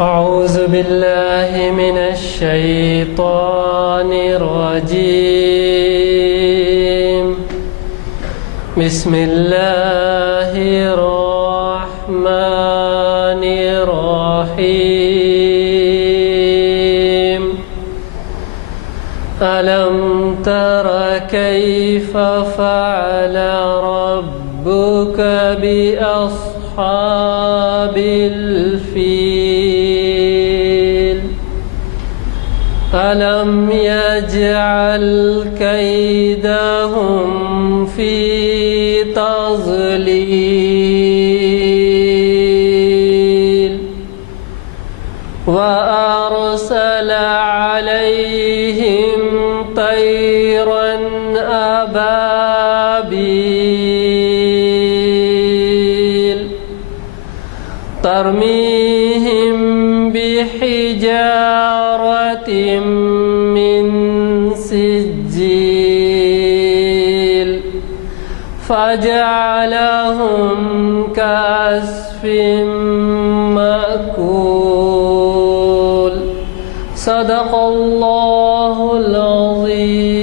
أعوذ بالله من الشيطان الرجيم. بسم الله الرحمن الرحيم. ألم تر كيف فعل ربك بأصحاب الفيل؟ ألم يجعل كيدهم في تضليل وأرسل عليهم طيرا أبابيل ترميهم بحجارة من سجيل فجعلهم كعصف مأكول. صدق الله العظيم.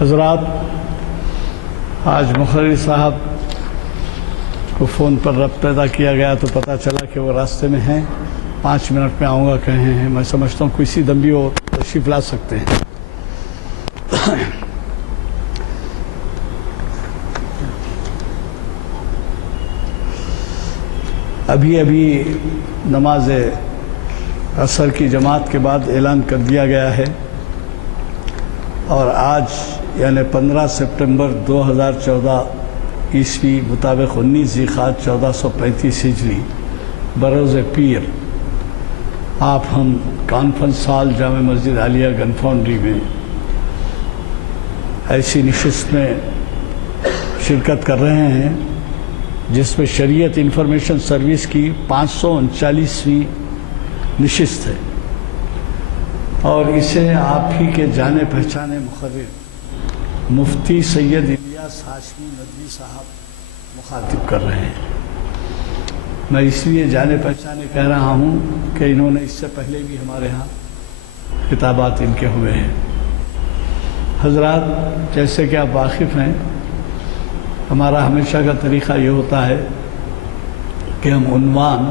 حضرات، آج مقرری صاحب کو فون پر ربط پیدا کیا گیا تو پتہ چلا کہ وہ راستے میں ہیں، 5 منٹ میں آؤں گا کہے ہیں. میں سمجھتا ہوں کوئی سی دم بھی وہ تشریف لا سکتے ہیں. ابھی نماز عصر کی جماعت کے بعد اعلان کر دیا گیا ہے، اور آج یعنی 15 سپٹمبر 2014 عیسوی مطابق 19 ذی-القعدہ 1435 ہجری بروز پیر آپ ہم کانفرنس ہال جامع مسجد عالیہ گن فاؤنڈری میں ایسی نشست میں شرکت کر رہے ہیں جس میں شریعت انفارمیشن سروس کی 539ویں نشست ہے، اور اسے آپ ہی کے جانے پہچانے مقرر مفتی سید الیاس ہاشمی ندوی صاحب مخاطب کر رہے ہیں. میں اس لیے جانے پہچانے کہہ رہا ہوں کہ انہوں نے اس سے پہلے بھی ہمارے ہاں خطابات ان کے ہوئے ہیں. حضرات، جیسے کہ آپ واقف ہیں، ہمارا ہمیشہ کا طریقہ یہ ہوتا ہے کہ ہم عنوان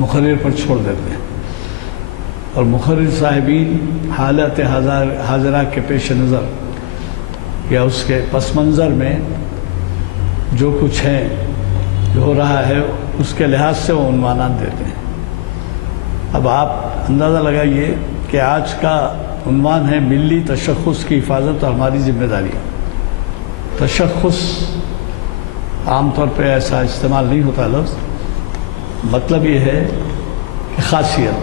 مقرر پر چھوڑ دیتے ہیں، اور مقرر صاحبین حالت حاضرہ کے پیش نظر یا اس کے پس منظر میں جو کچھ ہے جو ہو رہا ہے اس کے لحاظ سے وہ عنوانات دیتے ہیں. اب آپ اندازہ لگائیے کہ آج کا عنوان ہے ملی تشخص کی حفاظت اور ہماری ذمہ داری. تشخص عام طور پہ ایسا استعمال نہیں ہوتا لفظ، مطلب یہ ہے کہ خاصیت.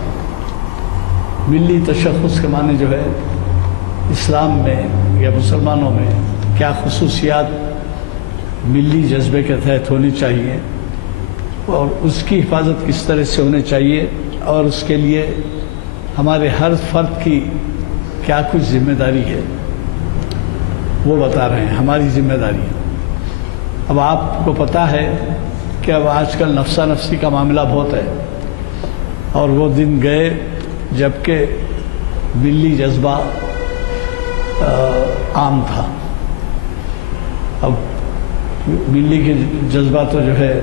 ملی تشخص کے معنی جو ہے اسلام میں یا مسلمانوں میں کیا خصوصیات ملی جذبے کے تحت ہونی چاہیے، اور اس کی حفاظت کس طرح سے ہونی چاہیے، اور اس کے لیے ہمارے ہر فرد کی کیا کچھ ذمہ داری ہے، وہ بتا رہے ہیں ہماری ذمہ داری. اب آپ کو پتہ ہے کہ اب آج کل نفسا نفسی کا معاملہ بہت ہے، اور وہ دن گئے جب کہ ملی جذبہ عام تھا. اب ملی کے جذبہ تو جو ہے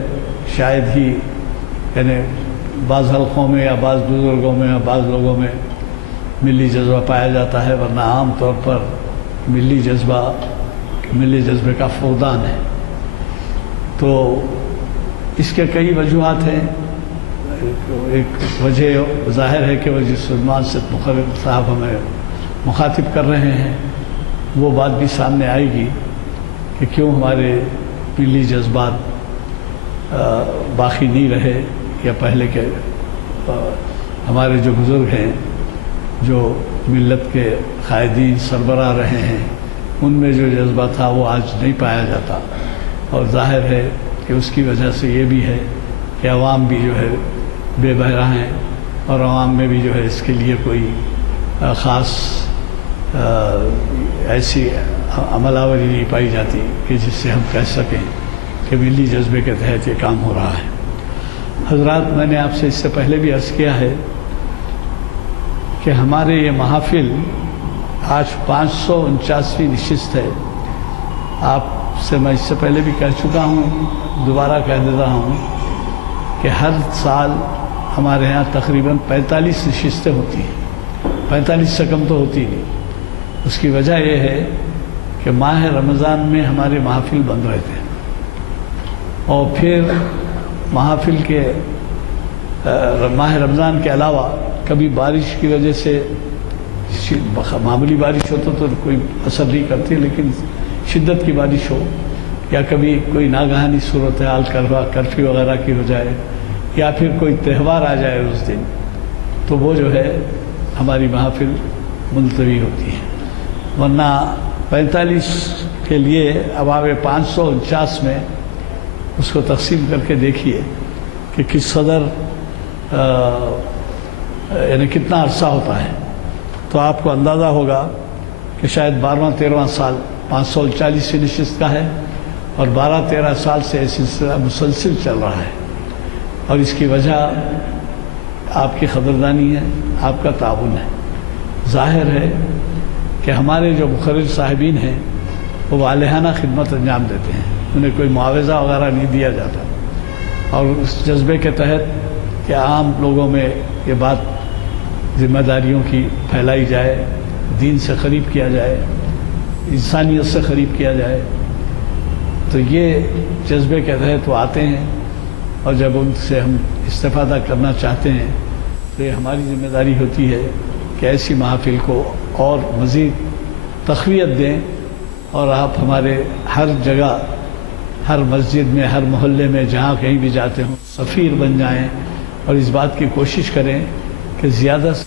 شاید ہی یعنی بعض حلقوں میں یا بعض بزرگوں میں یا بعض لوگوں میں ملی جذبہ پایا جاتا ہے، ورنہ عام طور پر ملی جذبے کا فقدان ہے. تو اس کے کئی وجوہات ہیں. ایک وجہ ظاہر ہے کہ وہ جس عنوان سے مقرر صاحب ہمیں مخاطب کر رہے ہیں وہ بات بھی سامنے آئے گی کہ کیوں ہمارے ملی جذبات باقی نہیں رہے، یا پہلے کے ہمارے جو بزرگ ہیں جو ملت کے قائدین سربراہ رہے ہیں ان میں جو جذبہ تھا وہ آج نہیں پایا جاتا. اور ظاہر ہے کہ اس کی وجہ سے یہ بھی ہے کہ عوام بھی جو ہے بے بہرہ ہیں، اور عوام میں بھی جو ہے اس کے لیے کوئی خاص ایسی عمل آوری نہیں پائی جاتی کہ جس سے ہم کہہ سکیں کہ ملی جذبے کے تحت یہ کام ہو رہا ہے۔ حضرات، میں نے آپ سے اس سے پہلے بھی عرض کیا ہے کہ ہمارے یہ محافل آج 549ویں نشست ہے۔ آپ سے میں اس سے پہلے بھی کہہ چکا ہوں، دوبارہ کہہ دیتا ہوں کہ ہر سال ہمارے ہاں تقریباً 45 نشستیں ہوتی ہیں، 45 سے کم تو ہوتی نہیں۔ اس کی وجہ یہ ہے کہ ماہ رمضان میں ہمارے محافل بند رہتے ہیں، اور پھر محافل کے ماہ رمضان کے علاوہ کبھی بارش کی وجہ سے، معمولی بارش ہو تو کوئی اثر نہیں کرتی، لیکن شدت کی بارش ہو یا کبھی کوئی ناگہانی صورتحال کرفیو وغیرہ کی ہو جائے یا پھر کوئی تہوار آ جائے اس دن، تو وہ جو ہے ہماری محافل ملتوی ہوتی ہے۔ ورنہ 45 کے لیے اب آپ 549 میں اس کو تقسیم کر کے دیکھیے کہ کس قدر یعنی کتنا عرصہ ہوتا ہے، تو آپ کو اندازہ ہوگا کہ شاید 12واں 13واں سال 549ویں نشست کا ہے، اور 12-13 سال سے یہ سلسلہ مسلسل چل رہا ہے۔ اور اس کی وجہ آپ کی قدردانی ہے، آپ کا تعاون ہے۔ ظاہر ہے کہ ہمارے جو مقرر صاحبین ہیں وہ والہانہ خدمت انجام دیتے ہیں، انہیں کوئی معاوضہ وغیرہ نہیں دیا جاتا، اور اس جذبے کے تحت کہ عام لوگوں میں یہ بات ذمہ داریوں کی پھیلائی جائے، دین سے قریب کیا جائے، انسانیت سے قریب کیا جائے، تو یہ جذبے کے تحت وہ آتے ہیں، اور جب ان سے ہم استفادہ کرنا چاہتے ہیں تو یہ ہماری ذمہ داری ہوتی ہے کہ ایسی محافل کو اور مزید تقویت دیں، اور آپ ہمارے ہر جگہ، ہر مسجد میں، ہر محلے میں جہاں کہیں بھی جاتے ہوں سفیر بن جائیں، اور اس بات کی کوشش کریں کہ زیادہ سے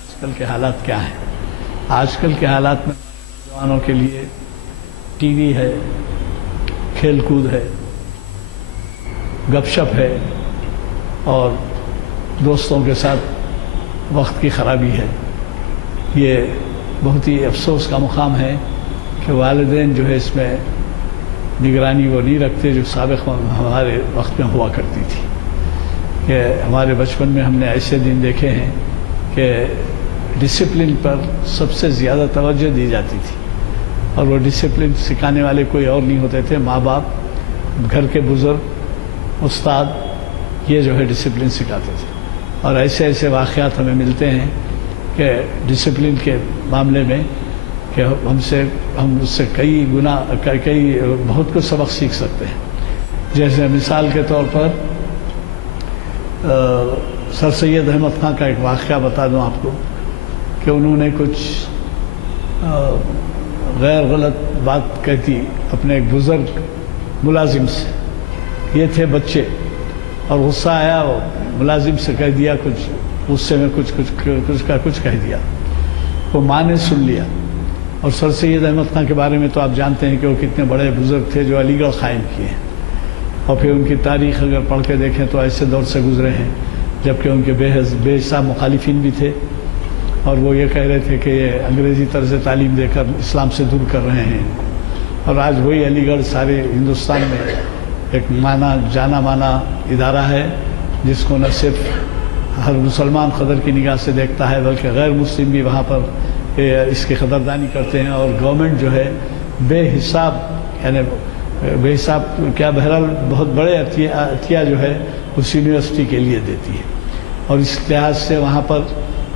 آج کل کے حالات کیا ہیں۔ آج کل کے حالات میں نوجوانوں کے لیے ٹی وی ہے، کھیل کود ہے، گپ شپ ہے، اور دوستوں کے ساتھ وقت کی خرابی ہے۔ یہ بہت ہی افسوس کا مقام ہے کہ والدین جو ہے اس میں نگرانی وہ نہیں رکھتے جو سابق ہمارے وقت میں ہوا کرتی تھی، کہ ہمارے بچپن میں ہم نے ایسے دن دیکھے ہیں کہ ڈسپلن پر سب سے زیادہ توجہ دی جاتی تھی، اور وہ ڈسپلن سکھانے والے کوئی اور نہیں ہوتے تھے، ماں باپ، گھر کے بزرگ، استاد، یہ جو ہے ڈسپلن سکھاتے تھے۔ اور ایسے ایسے واقعات ہمیں ملتے ہیں کہ ڈسپلن کے معاملے میں کہ ہم اس سے کئی گنا بہت کچھ سبق سیکھ سکتے ہیں۔ جیسے مثال کے طور پر سر سید احمد خان کا ایک واقعہ بتا دوں آپ کو کہ انہوں نے کچھ غیر غلط بات کہتی اپنے ایک بزرگ ملازم سے، یہ تھے بچے، اور غصہ آیا، وہ ملازم سے کہہ دیا، کچھ غصے میں کچھ کہہ دیا، وہ ماں نے سن لیا۔ اور سر سید احمد خان کے بارے میں تو آپ جانتے ہیں کہ وہ کتنے بڑے بزرگ تھے جو علی گڑھ قائم کیے ہیں، اور پھر ان کی تاریخ اگر پڑھ کے دیکھیں تو ایسے دور سے گزرے ہیں جبکہ ان کے بے حساب مخالفین بھی تھے، اور وہ یہ کہہ رہے تھے کہ یہ انگریزی طرز تعلیم دے کر اسلام سے دور کر رہے ہیں۔ اور آج وہی علی گڑھ سارے ہندوستان میں ایک جانا مانا ادارہ ہے، جس کو نہ صرف ہر مسلمان قدر کی نگاہ سے دیکھتا ہے بلکہ غیر مسلم بھی وہاں پر اس کی قدردانی کرتے ہیں، اور گورنمنٹ جو ہے بے حساب، یعنی بے حساب کیا، بہرحال بہت بڑے عطیہ جو ہے اس یونیورسٹی کے لیے دیتی ہے۔ اور اس لحاظ سے وہاں پر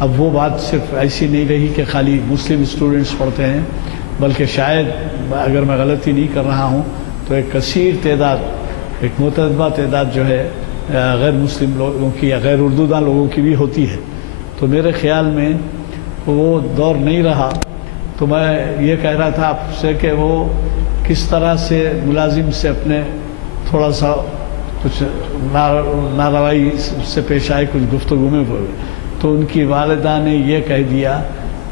اب وہ بات صرف ایسی نہیں رہی کہ خالی مسلم اسٹوڈنٹس پڑھتے ہیں، بلکہ شاید اگر میں غلطی نہیں کر رہا ہوں تو ایک کثیر تعداد، ایک متعدد تعداد جو ہے غیر مسلم لوگوں کی یا غیر اردو داں لوگوں کی بھی ہوتی ہے۔ تو میرے خیال میں وہ دور نہیں رہا۔ تو میں یہ کہہ رہا تھا آپ سے کہ وہ کس طرح سے ملازم سے اپنے تھوڑا سا کچھ ناروائی سے پیش آئے، کچھ گفتگو میں ہوئے، تو ان کی والدہ نے یہ کہہ دیا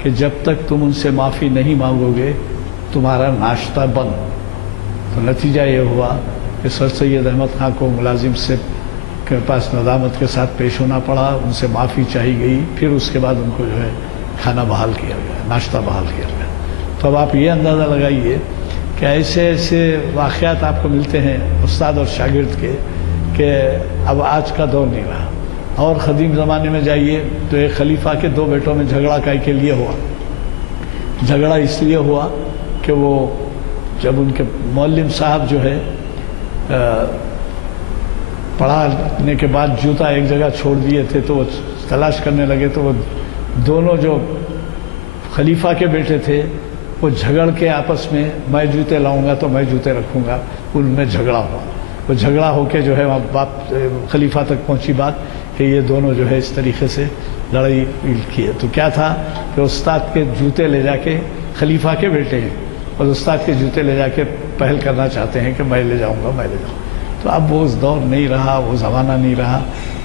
کہ جب تک تم ان سے معافی نہیں مانگو گے تمہارا ناشتہ بند۔ تو نتیجہ یہ ہوا کہ سر سید احمد خان کو ملازم سے کے پاس ندامت کے ساتھ پیش ہونا پڑا، ان سے معافی چاہی گئی، پھر اس کے بعد ان کو جو ہے کھانا بحال کیا گیا، ناشتہ بحال کیا گیا۔ تو اب آپ یہ اندازہ لگائیے کہ ایسے ایسے واقعات آپ کو ملتے ہیں استاد اور شاگرد کے کہ اب آج کا دور نہیں رہا. اور قدیم زمانے میں جائیے تو ایک خلیفہ کے 2 بیٹوں میں جھگڑا کائی کے لیے ہوا. جھگڑا اس لیے ہوا کہ وہ جب ان کے معلم صاحب جو ہے پڑھانے کے بعد جوتا ایک جگہ چھوڑ دیے تھے تو وہ تلاش کرنے لگے تو وہ دونوں جو خلیفہ کے بیٹے تھے وہ جھگڑ کے آپس میں جوتے لاؤں گا تو میں جوتے رکھوں گا. ان میں جھگڑا ہوا. وہ جھگڑا ہو کے جو ہے باپ خلیفہ تک پہنچی بات کہ یہ دونوں جو ہے اس طریقے سے لڑائی کی ہے. تو کیا تھا کہ استاد کے جوتے لے جا کے خلیفہ کے بیٹے ہیں اور استاد کے جوتے لے جا کے پہل کرنا چاہتے ہیں کہ میں لے جاؤں گا میں لے جاؤں. تو اب وہ اس دور نہیں رہا, وہ زمانہ نہیں رہا.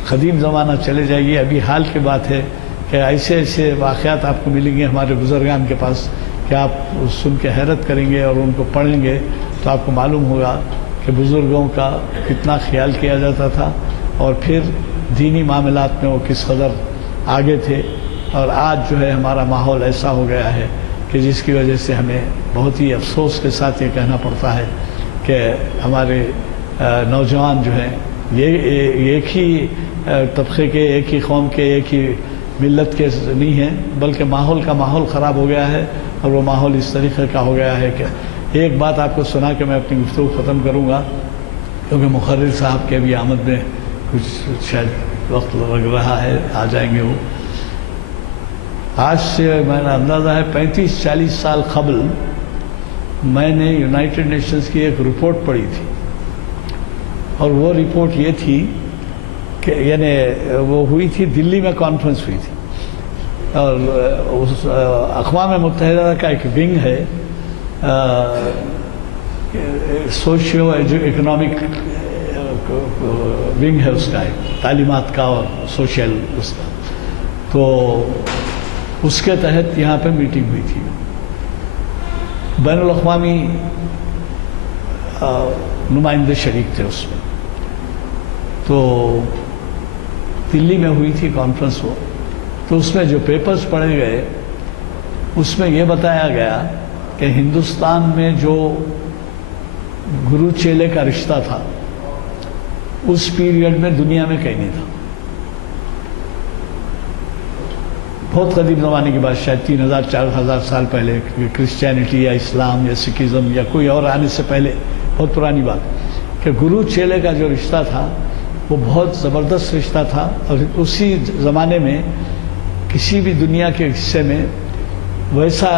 قدیم زمانہ چلے جائیے. ابھی حال کی بات ہے کہ ایسے ایسے واقعات آپ کو ملیں گے ہمارے بزرگان کے پاس کہ آپ سن کے حیرت کریں گے اور ان کو پڑھیں گے تو آپ کو معلوم ہوگا کہ بزرگوں کا کتنا خیال کیا جاتا تھا اور پھر دینی معاملات میں وہ کس قدر آگے تھے. اور آج جو ہے ہمارا ماحول ایسا ہو گیا ہے کہ جس کی وجہ سے ہمیں بہت ہی افسوس کے ساتھ یہ کہنا پڑتا ہے کہ ہمارے نوجوان جو ہیں یہ ایک ہی طبقے کے, ایک ہی قوم کے, ایک ہی ملت کے نہیں ہیں بلکہ ماحول کا ماحول خراب ہو گیا ہے. اور وہ ماحول اس طریقے کا ہو گیا ہے کہ ایک بات آپ کو سنا کے میں اپنی گفتگو ختم کروں گا کیونکہ مقرر صاحب کے بھی آمد میں کچھ شاید وقت لگ رہا ہے, آ جائیں گے وہ. آج سے میرا اندازہ ہے 35-40 سال قبل میں نے یونائٹڈ نیشنز کی ایک رپورٹ پڑھی تھی اور وہ رپورٹ یہ تھی کہ یعنی وہ ہوئی تھی دلی میں کانفرنس ہوئی تھی اور اس اقوام متحدہ کا ایک ونگ ہے سوشیو اکنامک ونگ ہے اس کا, ایک تعلیمات کا اور سوشل اس کا. تو اس کے تحت یہاں پہ میٹنگ ہوئی تھی. بین الاقوامی نمائندے شریک تھے اس میں. تو دلی میں ہوئی تھی کانفرنس وہ. تو اس میں جو پیپرز پڑھے گئے اس میں یہ بتایا گیا کہ ہندوستان میں جو گرو چیلے کا رشتہ تھا اس پیریڈ میں دنیا میں کہیں نہیں تھا. بہت قدیم زمانے کی بات, شاید 3000-4000 سال پہلے, کرسچینٹی یا اسلام یا سکھزم یا کوئی اور آنے سے پہلے, بہت پرانی بات, کہ گرو چیلے کا جو رشتہ تھا وہ بہت زبردست رشتہ تھا. اور اسی زمانے میں کسی بھی دنیا کے حصے میں ویسا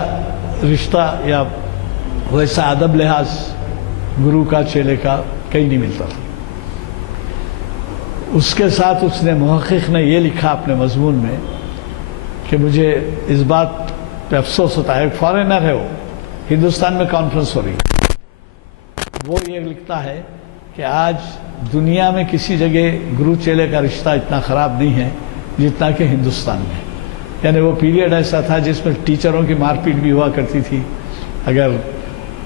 رشتہ یا ویسا ادب لحاظ گرو کا چیلے کا کہیں نہیں ملتا تھا. اس کے ساتھ اس نے محقق نے یہ لکھا اپنے مضمون میں کہ مجھے اس بات پہ افسوس ہوتا ہے, ایک فارینر ہے وہ, ہندوستان میں کانفرنس ہو رہی ہے, وہ یہ لکھتا ہے کہ آج دنیا میں کسی جگہ گرو چیلے کا رشتہ اتنا خراب نہیں ہے جتنا کہ ہندوستان میں. یعنی وہ پیریڈ ایسا تھا جس میں ٹیچروں کی مار پیٹ بھی ہوا کرتی تھی, اگر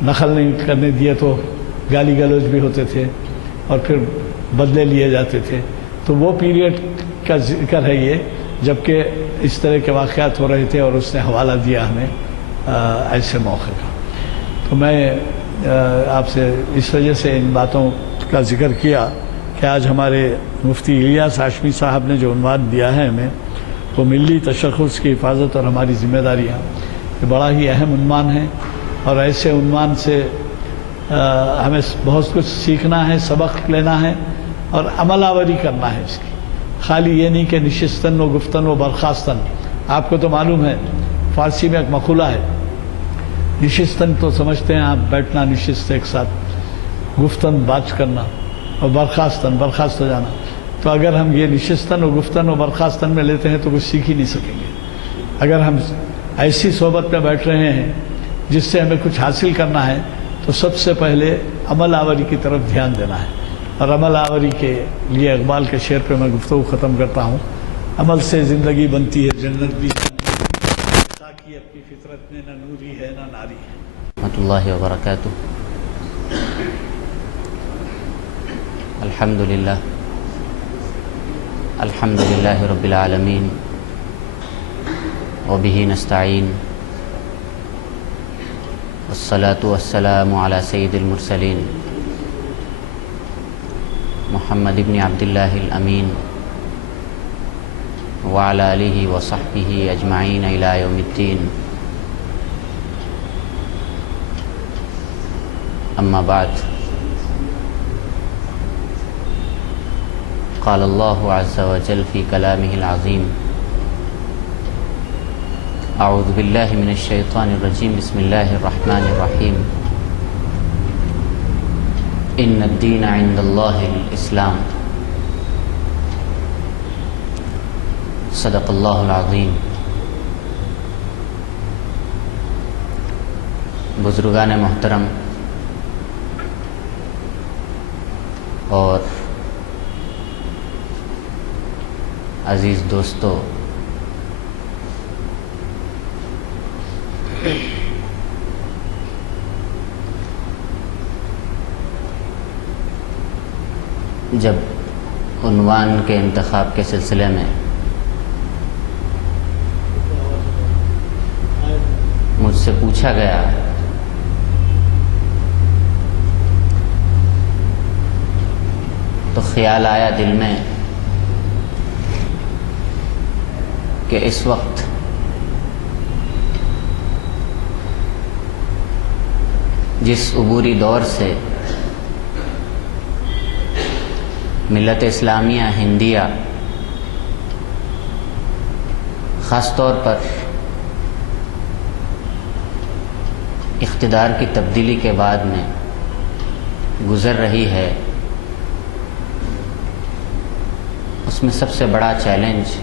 نقل نہیں کرنے دیے تو گالی گلوچ بھی ہوتے تھے اور پھر بدلے لیے جاتے تھے. تو وہ پیریڈ کا ذکر ہے یہ, جبکہ اس طرح کے واقعات ہو رہے تھے اور اس نے حوالہ دیا ہمیں ایسے موقع کا. تو میں آپ سے اس وجہ سے ان باتوں کا ذکر کیا کہ آج ہمارے مفتی الیاس ہاشمی صاحب نے جو عنوان دیا ہے ہمیں, وہ ملی تشخص کی حفاظت اور ہماری ذمہ داریاں, یہ بڑا ہی اہم عنوان ہے. اور ایسے عنوان سے ہمیں بہت کچھ سیکھنا ہے, سبق لینا ہے اور عمل آوری کرنا ہے اس کی. خالی یہ نہیں کہ نشستن و گفتن و برخاستن. آپ کو تو معلوم ہے فارسی میں ایک مقولہ ہے, نشستن تو سمجھتے ہیں آپ بیٹھنا, نشست ایک ساتھ, گفتن بات کرنا, اور برخاستن برخاست ہو جانا. تو اگر ہم یہ نشستن و گفتن و برخاستن میں لیتے ہیں تو کچھ سیکھ ہی نہیں سکیں گے. اگر ہم ایسی صحبت میں بیٹھ رہے ہیں جس سے ہمیں کچھ حاصل کرنا ہے تو سب سے پہلے عمل آوری کی طرف دھیان دینا ہے. اور عمل آوری کے لیے اقبال کے شعر پہ میں گفتگو ختم کرتا ہوں. عمل سے زندگی بنتی ہے جنت بھی, ساکی اپنی فطرت میں نہ نوری ہے نہ ناری ہے. رحمۃ اللہ وبرکاتہ. الحمد للہ رب العالمین وبہ نستعین والصلاة والسلام على سید المرسلین محمد بن عبد اللہ الامین وعلى آلہ وصحبہ اجمعین الی یوم الدین. اما بعد، قال اللہ عز وجل فی کلامہ العظیم: اعوذ باللہ من الشیطان الرجیم، بسم اللہ الرحمن الرحیم. ان الدین عند اللہ الاسلام. صدق اللہ العظیم. بزرگان محترم اور عزیز دوستو، جب عنوان کے انتخاب کے سلسلے میں مجھ سے پوچھا گیا تو خیال آیا دل میں کہ اس وقت جس عبوری دور سے ملت اسلامیہ ہندیہ خاص طور پر اقتدار کی تبدیلی کے بعد میں گزر رہی ہے، اس میں سب سے بڑا چیلنج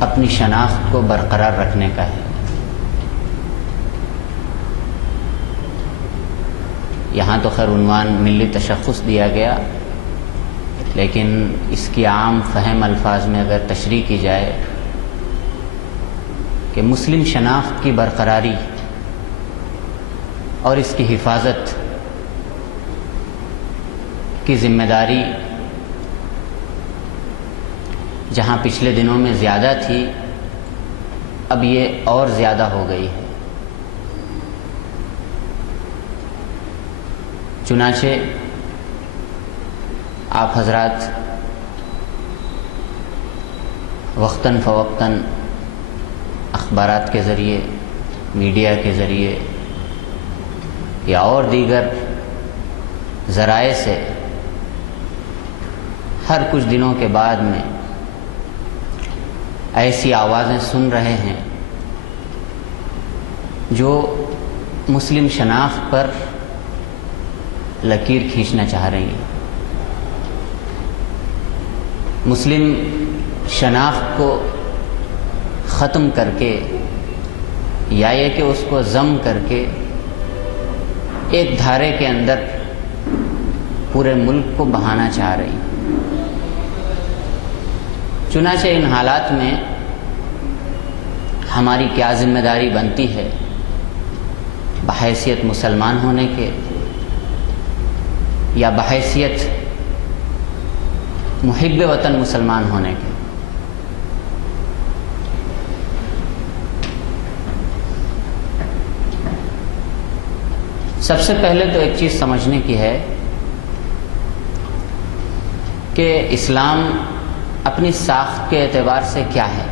اپنی شناخت کو برقرار رکھنے کا ہے. یہاں تو خیر عنوان ملی تشخص دیا گیا، لیکن اس کی عام فہم الفاظ میں اگر تشریح کی جائے کہ مسلم شناخت کی برقراری اور اس کی حفاظت کی ذمہ داری جہاں پچھلے دنوں میں زیادہ تھی، اب یہ اور زیادہ ہو گئی ہے. چنانچہ آپ حضرات وقتاً فوقتاً اخبارات کے ذریعے، میڈیا کے ذریعے یا اور دیگر ذرائع سے ہر کچھ دنوں کے بعد میں ایسی آوازیں سن رہے ہیں جو مسلم شناخت پر لکیر کھینچنا چاہ رہی ہیں. مسلم شناخت کو ختم کر کے یا یہ کہ اس کو ضم کر کے ایک دھارے کے اندر پورے ملک کو بہانا چاہ رہی ہیں. چنانچہ ان حالات میں ہماری کیا ذمہ داری بنتی ہے بحیثیت مسلمان ہونے کے یا بحیثیت محب وطن مسلمان ہونے کے؟ سب سے پہلے تو ایک چیز سمجھنے کی ہے کہ اسلام اپنی ساخت کے اعتبار سے کیا ہے.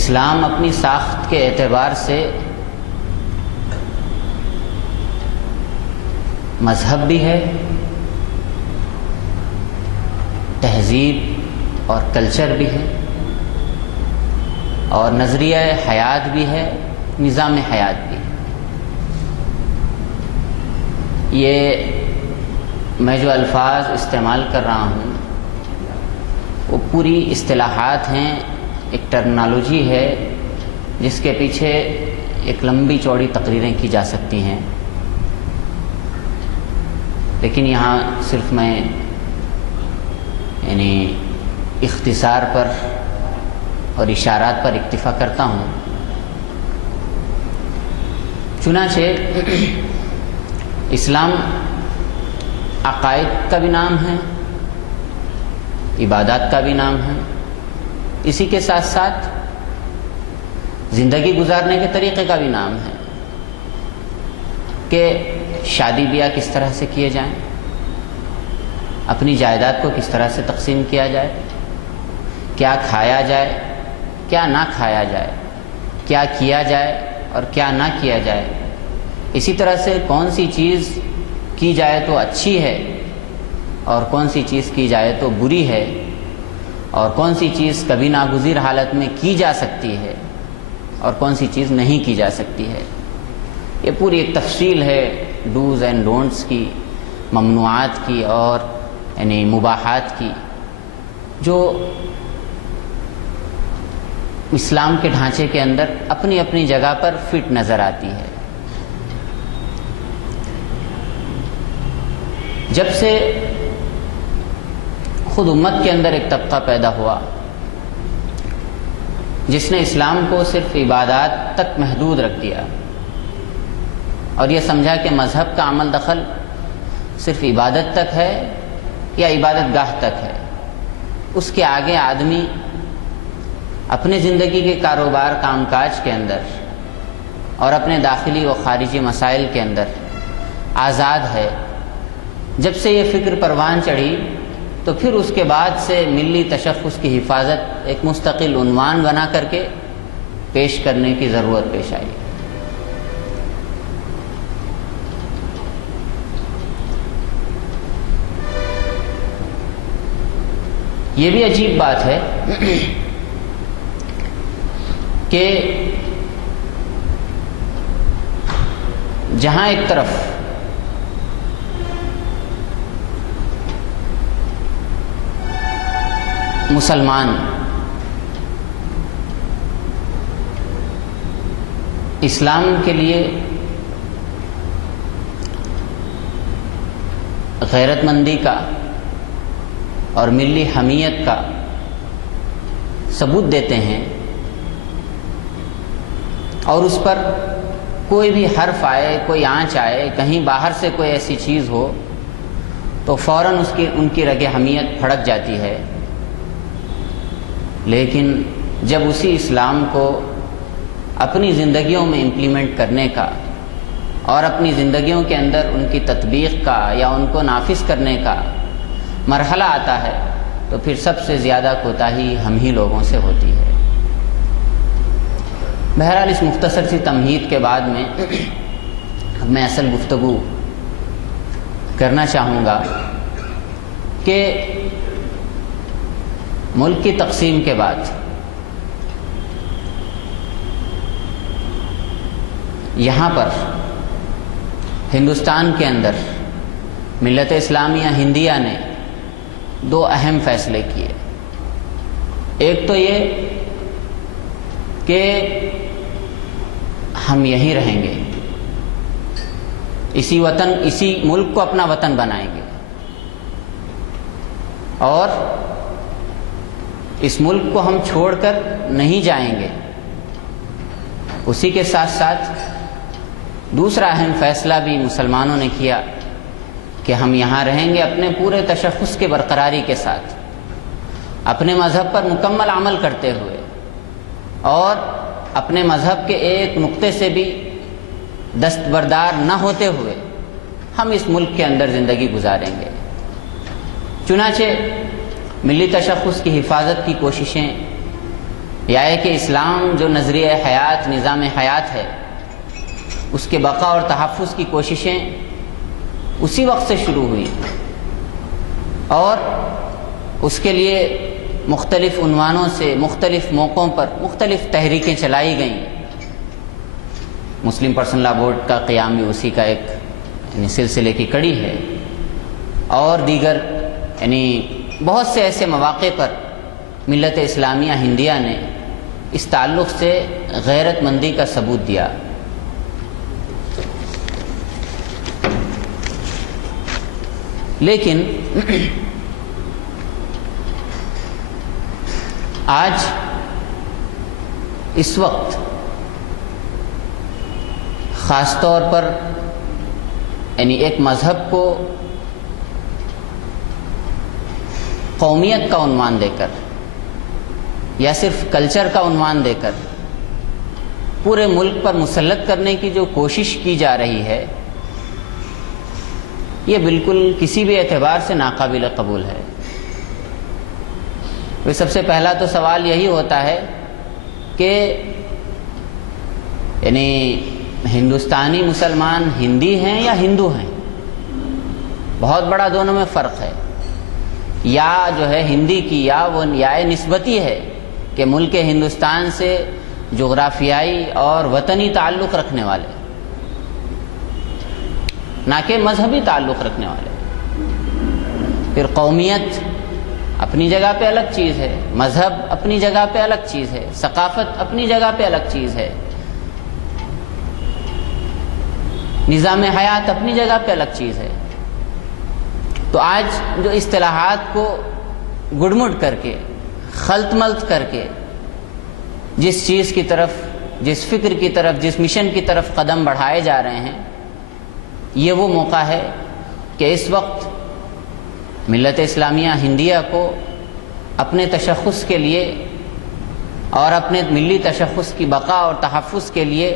اسلام اپنی ساخت کے اعتبار سے مذہب بھی ہے، تہذیب اور کلچر بھی ہے، اور نظریہ حیات بھی ہے، نظام حیات بھی. یہ میں جو الفاظ استعمال کر رہا ہوں وہ پوری اصطلاحات ہیں، ایک ٹرمنالوجی ہے جس کے پیچھے ایک لمبی چوڑی تقریریں کی جا سکتی ہیں، لیکن یہاں صرف میں یعنی اختصار پر اور اشارات پر اکتفا کرتا ہوں. چنانچہ اسلام عقائد کا بھی نام ہے عبادات کا بھی نام ہے، اسی کے ساتھ ساتھ زندگی گزارنے کے طریقے کا بھی نام ہے کہ شادی بیاہ کس طرح سے کیے جائیں، اپنی جائیداد کو کس طرح سے تقسیم کیا جائے، کیا کھایا جائے، کیا نہ کھایا جائے، کیا کیا جائے اور کیا نہ کیا جائے، اسی طرح سے کون سی چیز کی جائے تو اچھی ہے اور کون سی چیز کی جائے تو بری ہے، اور کون سی چیز کبھی ناگزیر حالت میں کی جا سکتی ہے اور کون سی چیز نہیں کی جا سکتی ہے۔ یہ پوری ایک تفصیل ہے ڈوز اینڈ ڈونٹس کی، ممنوعات کی اور یعنی مباحات کی، جو اسلام کے ڈھانچے کے اندر اپنی اپنی جگہ پر فٹ نظر آتی ہے۔ جب سے خود امت کے اندر ایک طبقہ پیدا ہوا جس نے اسلام کو صرف عبادات تک محدود رکھ دیا اور یہ سمجھا کہ مذہب کا عمل دخل صرف عبادت تک ہے یا عبادت گاہ تک ہے، اس کے آگے آدمی اپنے زندگی کے کاروبار کام کاج کے اندر اور اپنے داخلی و خارجی مسائل کے اندر آزاد ہے، جب سے یہ فکر پروان چڑھی تو پھر اس کے بعد سے ملی تشخص کی حفاظت ایک مستقل عنوان بنا کر کے پیش کرنے کی ضرورت پیش آئی۔ یہ بھی عجیب بات ہے کہ جہاں ایک طرف مسلمان اسلام کے لیے غیرت مندی کا اور ملی حمیت کا ثبوت دیتے ہیں اور اس پر کوئی بھی حرف آئے، کوئی آنچ آئے، کہیں باہر سے کوئی ایسی چیز ہو تو فوراً ان کی رگ حمیت پھڑک جاتی ہے، لیکن جب اسی اسلام کو اپنی زندگیوں میں امپلیمنٹ کرنے کا اور اپنی زندگیوں کے اندر ان کی تطبیق کا یا ان کو نافذ کرنے کا مرحلہ آتا ہے تو پھر سب سے زیادہ کوتاہی ہم ہی لوگوں سے ہوتی ہے۔ بہرحال اس مختصر سی تمہید کے بعد میں اصل گفتگو کرنا چاہوں گا کہ ملک کی تقسیم کے بعد یہاں پر ہندوستان کے اندر ملت اسلامیہ ہندیہ نے دو اہم فیصلے کیے۔ ایک تو یہ کہ ہم یہیں رہیں گے، اسی ملک کو اپنا وطن بنائیں گے اور اس ملک کو ہم چھوڑ کر نہیں جائیں گے۔ اسی کے ساتھ ساتھ دوسرا اہم فیصلہ بھی مسلمانوں نے کیا کہ ہم یہاں رہیں گے اپنے پورے تشخص کے برقراری کے ساتھ، اپنے مذہب پر مکمل عمل کرتے ہوئے اور اپنے مذہب کے ایک نقطے سے بھی دستبردار نہ ہوتے ہوئے ہم اس ملک کے اندر زندگی گزاریں گے۔ چنانچہ ملی تشخص کی حفاظت کی کوششیں یا ہے کہ اسلام جو نظریہ حیات، نظام حیات ہے، اس کے بقا اور تحفظ کی کوششیں اسی وقت سے شروع ہوئی اور اس کے لیے مختلف عنوانوں سے مختلف موقعوں پر مختلف تحریکیں چلائی گئیں۔ مسلم پرسنل لا بورڈ کا قیام بھی اسی کا ایک سلسلے کی کڑی ہے اور دیگر بہت سے ایسے مواقع پر ملت اسلامیہ ہندیہ نے اس تعلق سے غیرت مندی کا ثبوت دیا۔ لیکن آج اس وقت خاص طور پر ایک مذہب کو قومیت کا عنوان دے کر یا صرف کلچر کا عنوان دے کر پورے ملک پر مسلط کرنے کی جو کوشش کی جا رہی ہے، یہ بالکل کسی بھی اعتبار سے ناقابل قبول ہے۔ سب سے پہلا تو سوال یہی ہوتا ہے کہ یعنی ہندوستانی مسلمان ہندی ہیں یا ہندو ہیں؟ بہت بڑا دونوں میں فرق ہے۔ یا جو ہے ہندی کی یا وہ یا نسبتی ہے کہ ملک ہندوستان سے جغرافیائی اور وطنی تعلق رکھنے والے، نہ کہ مذہبی تعلق رکھنے والے۔ پھر قومیت اپنی جگہ پہ الگ چیز ہے، مذہب اپنی جگہ پہ الگ چیز ہے، ثقافت اپنی جگہ پہ الگ چیز ہے، نظام حیات اپنی جگہ پہ الگ چیز ہے۔ تو آج جو اصطلاحات کو گڑمٹ کر کے، خلط ملط کر کے جس چیز کی طرف، جس فکر کی طرف، جس مشن کی طرف قدم بڑھائے جا رہے ہیں، یہ وہ موقع ہے کہ اس وقت ملت اسلامیہ ہندیہ کو اپنے تشخص کے لیے اور اپنے ملی تشخص کی بقا اور تحفظ کے لیے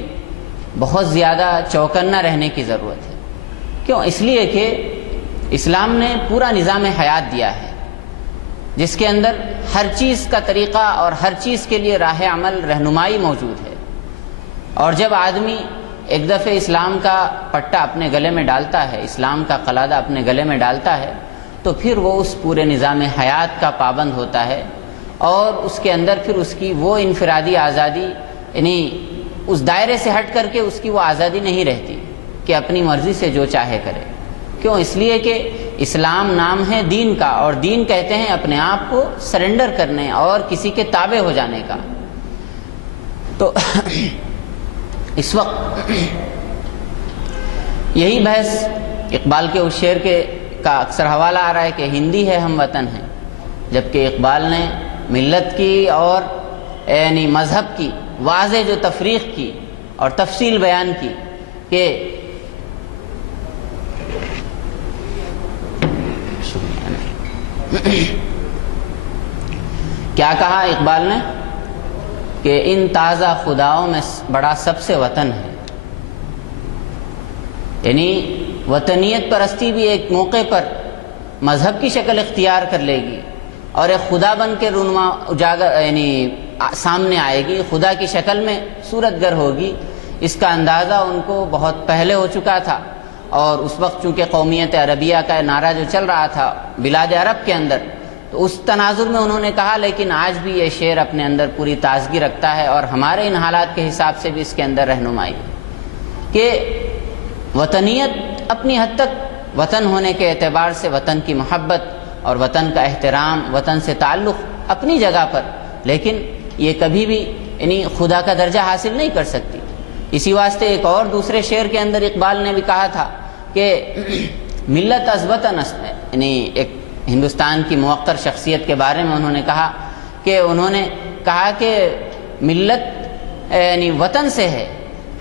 بہت زیادہ چوکنا رہنے کی ضرورت ہے۔ کیوں؟ اس لیے کہ اسلام نے پورا نظام حیات دیا ہے جس کے اندر ہر چیز کا طریقہ اور ہر چیز کے لیے راہ عمل، رہنمائی موجود ہے۔ اور جب آدمی ایک دفعہ اسلام کا پٹا اپنے گلے میں ڈالتا ہے، اسلام کا قلادہ اپنے گلے میں ڈالتا ہے، تو پھر وہ اس پورے نظام حیات کا پابند ہوتا ہے، اور اس کے اندر پھر اس کی وہ انفرادی آزادی، یعنی اس دائرے سے ہٹ کر کے اس کی وہ آزادی نہیں رہتی کہ اپنی مرضی سے جو چاہے کرے۔ کیوں؟ اس لیے کہ اسلام نام ہے دین کا، اور دین کہتے ہیں اپنے آپ کو سرنڈر کرنے اور کسی کے تابع ہو جانے کا۔ تو اس وقت یہی بحث اقبال کے اس شعر کا اکثر حوالہ آ رہا ہے کہ ہندی ہے ہم وطن ہیں، جبکہ اقبال نے ملت کی اور یعنی مذہب کی واضح جو تفریق کی اور تفصیل بیان کی کہ کیا کہا اقبال نے کہ ان تازہ خداؤں میں بڑا سب سے وطن ہے۔ یعنی وطنیت پرستی بھی ایک موقع پر مذہب کی شکل اختیار کر لے گی اور ایک خدا بن کے رونما اجاگر یعنی سامنے آئے گی، خدا کی شکل میں صورت گر ہوگی۔ اس کا اندازہ ان کو بہت پہلے ہو چکا تھا، اور اس وقت چونکہ قومیت عربیہ کا نعرہ جو چل رہا تھا بلاد عرب کے اندر، تو اس تناظر میں انہوں نے کہا، لیکن آج بھی یہ شعر اپنے اندر پوری تازگی رکھتا ہے، اور ہمارے ان حالات کے حساب سے بھی اس کے اندر رہنمائی ہے کہ وطنیت اپنی حد تک وطن ہونے کے اعتبار سے وطن کی محبت اور وطن کا احترام، وطن سے تعلق اپنی جگہ پر، لیکن یہ کبھی بھی یعنی خدا کا درجہ حاصل نہیں کر سکتی۔ اسی واسطے ایک اور دوسرے شعر کے اندر اقبال نے بھی کہا تھا کہ ملت از وطن است، یعنی ایک ہندوستان کی موقر شخصیت کے بارے میں انہوں نے کہا کہ ملت یعنی وطن سے ہے،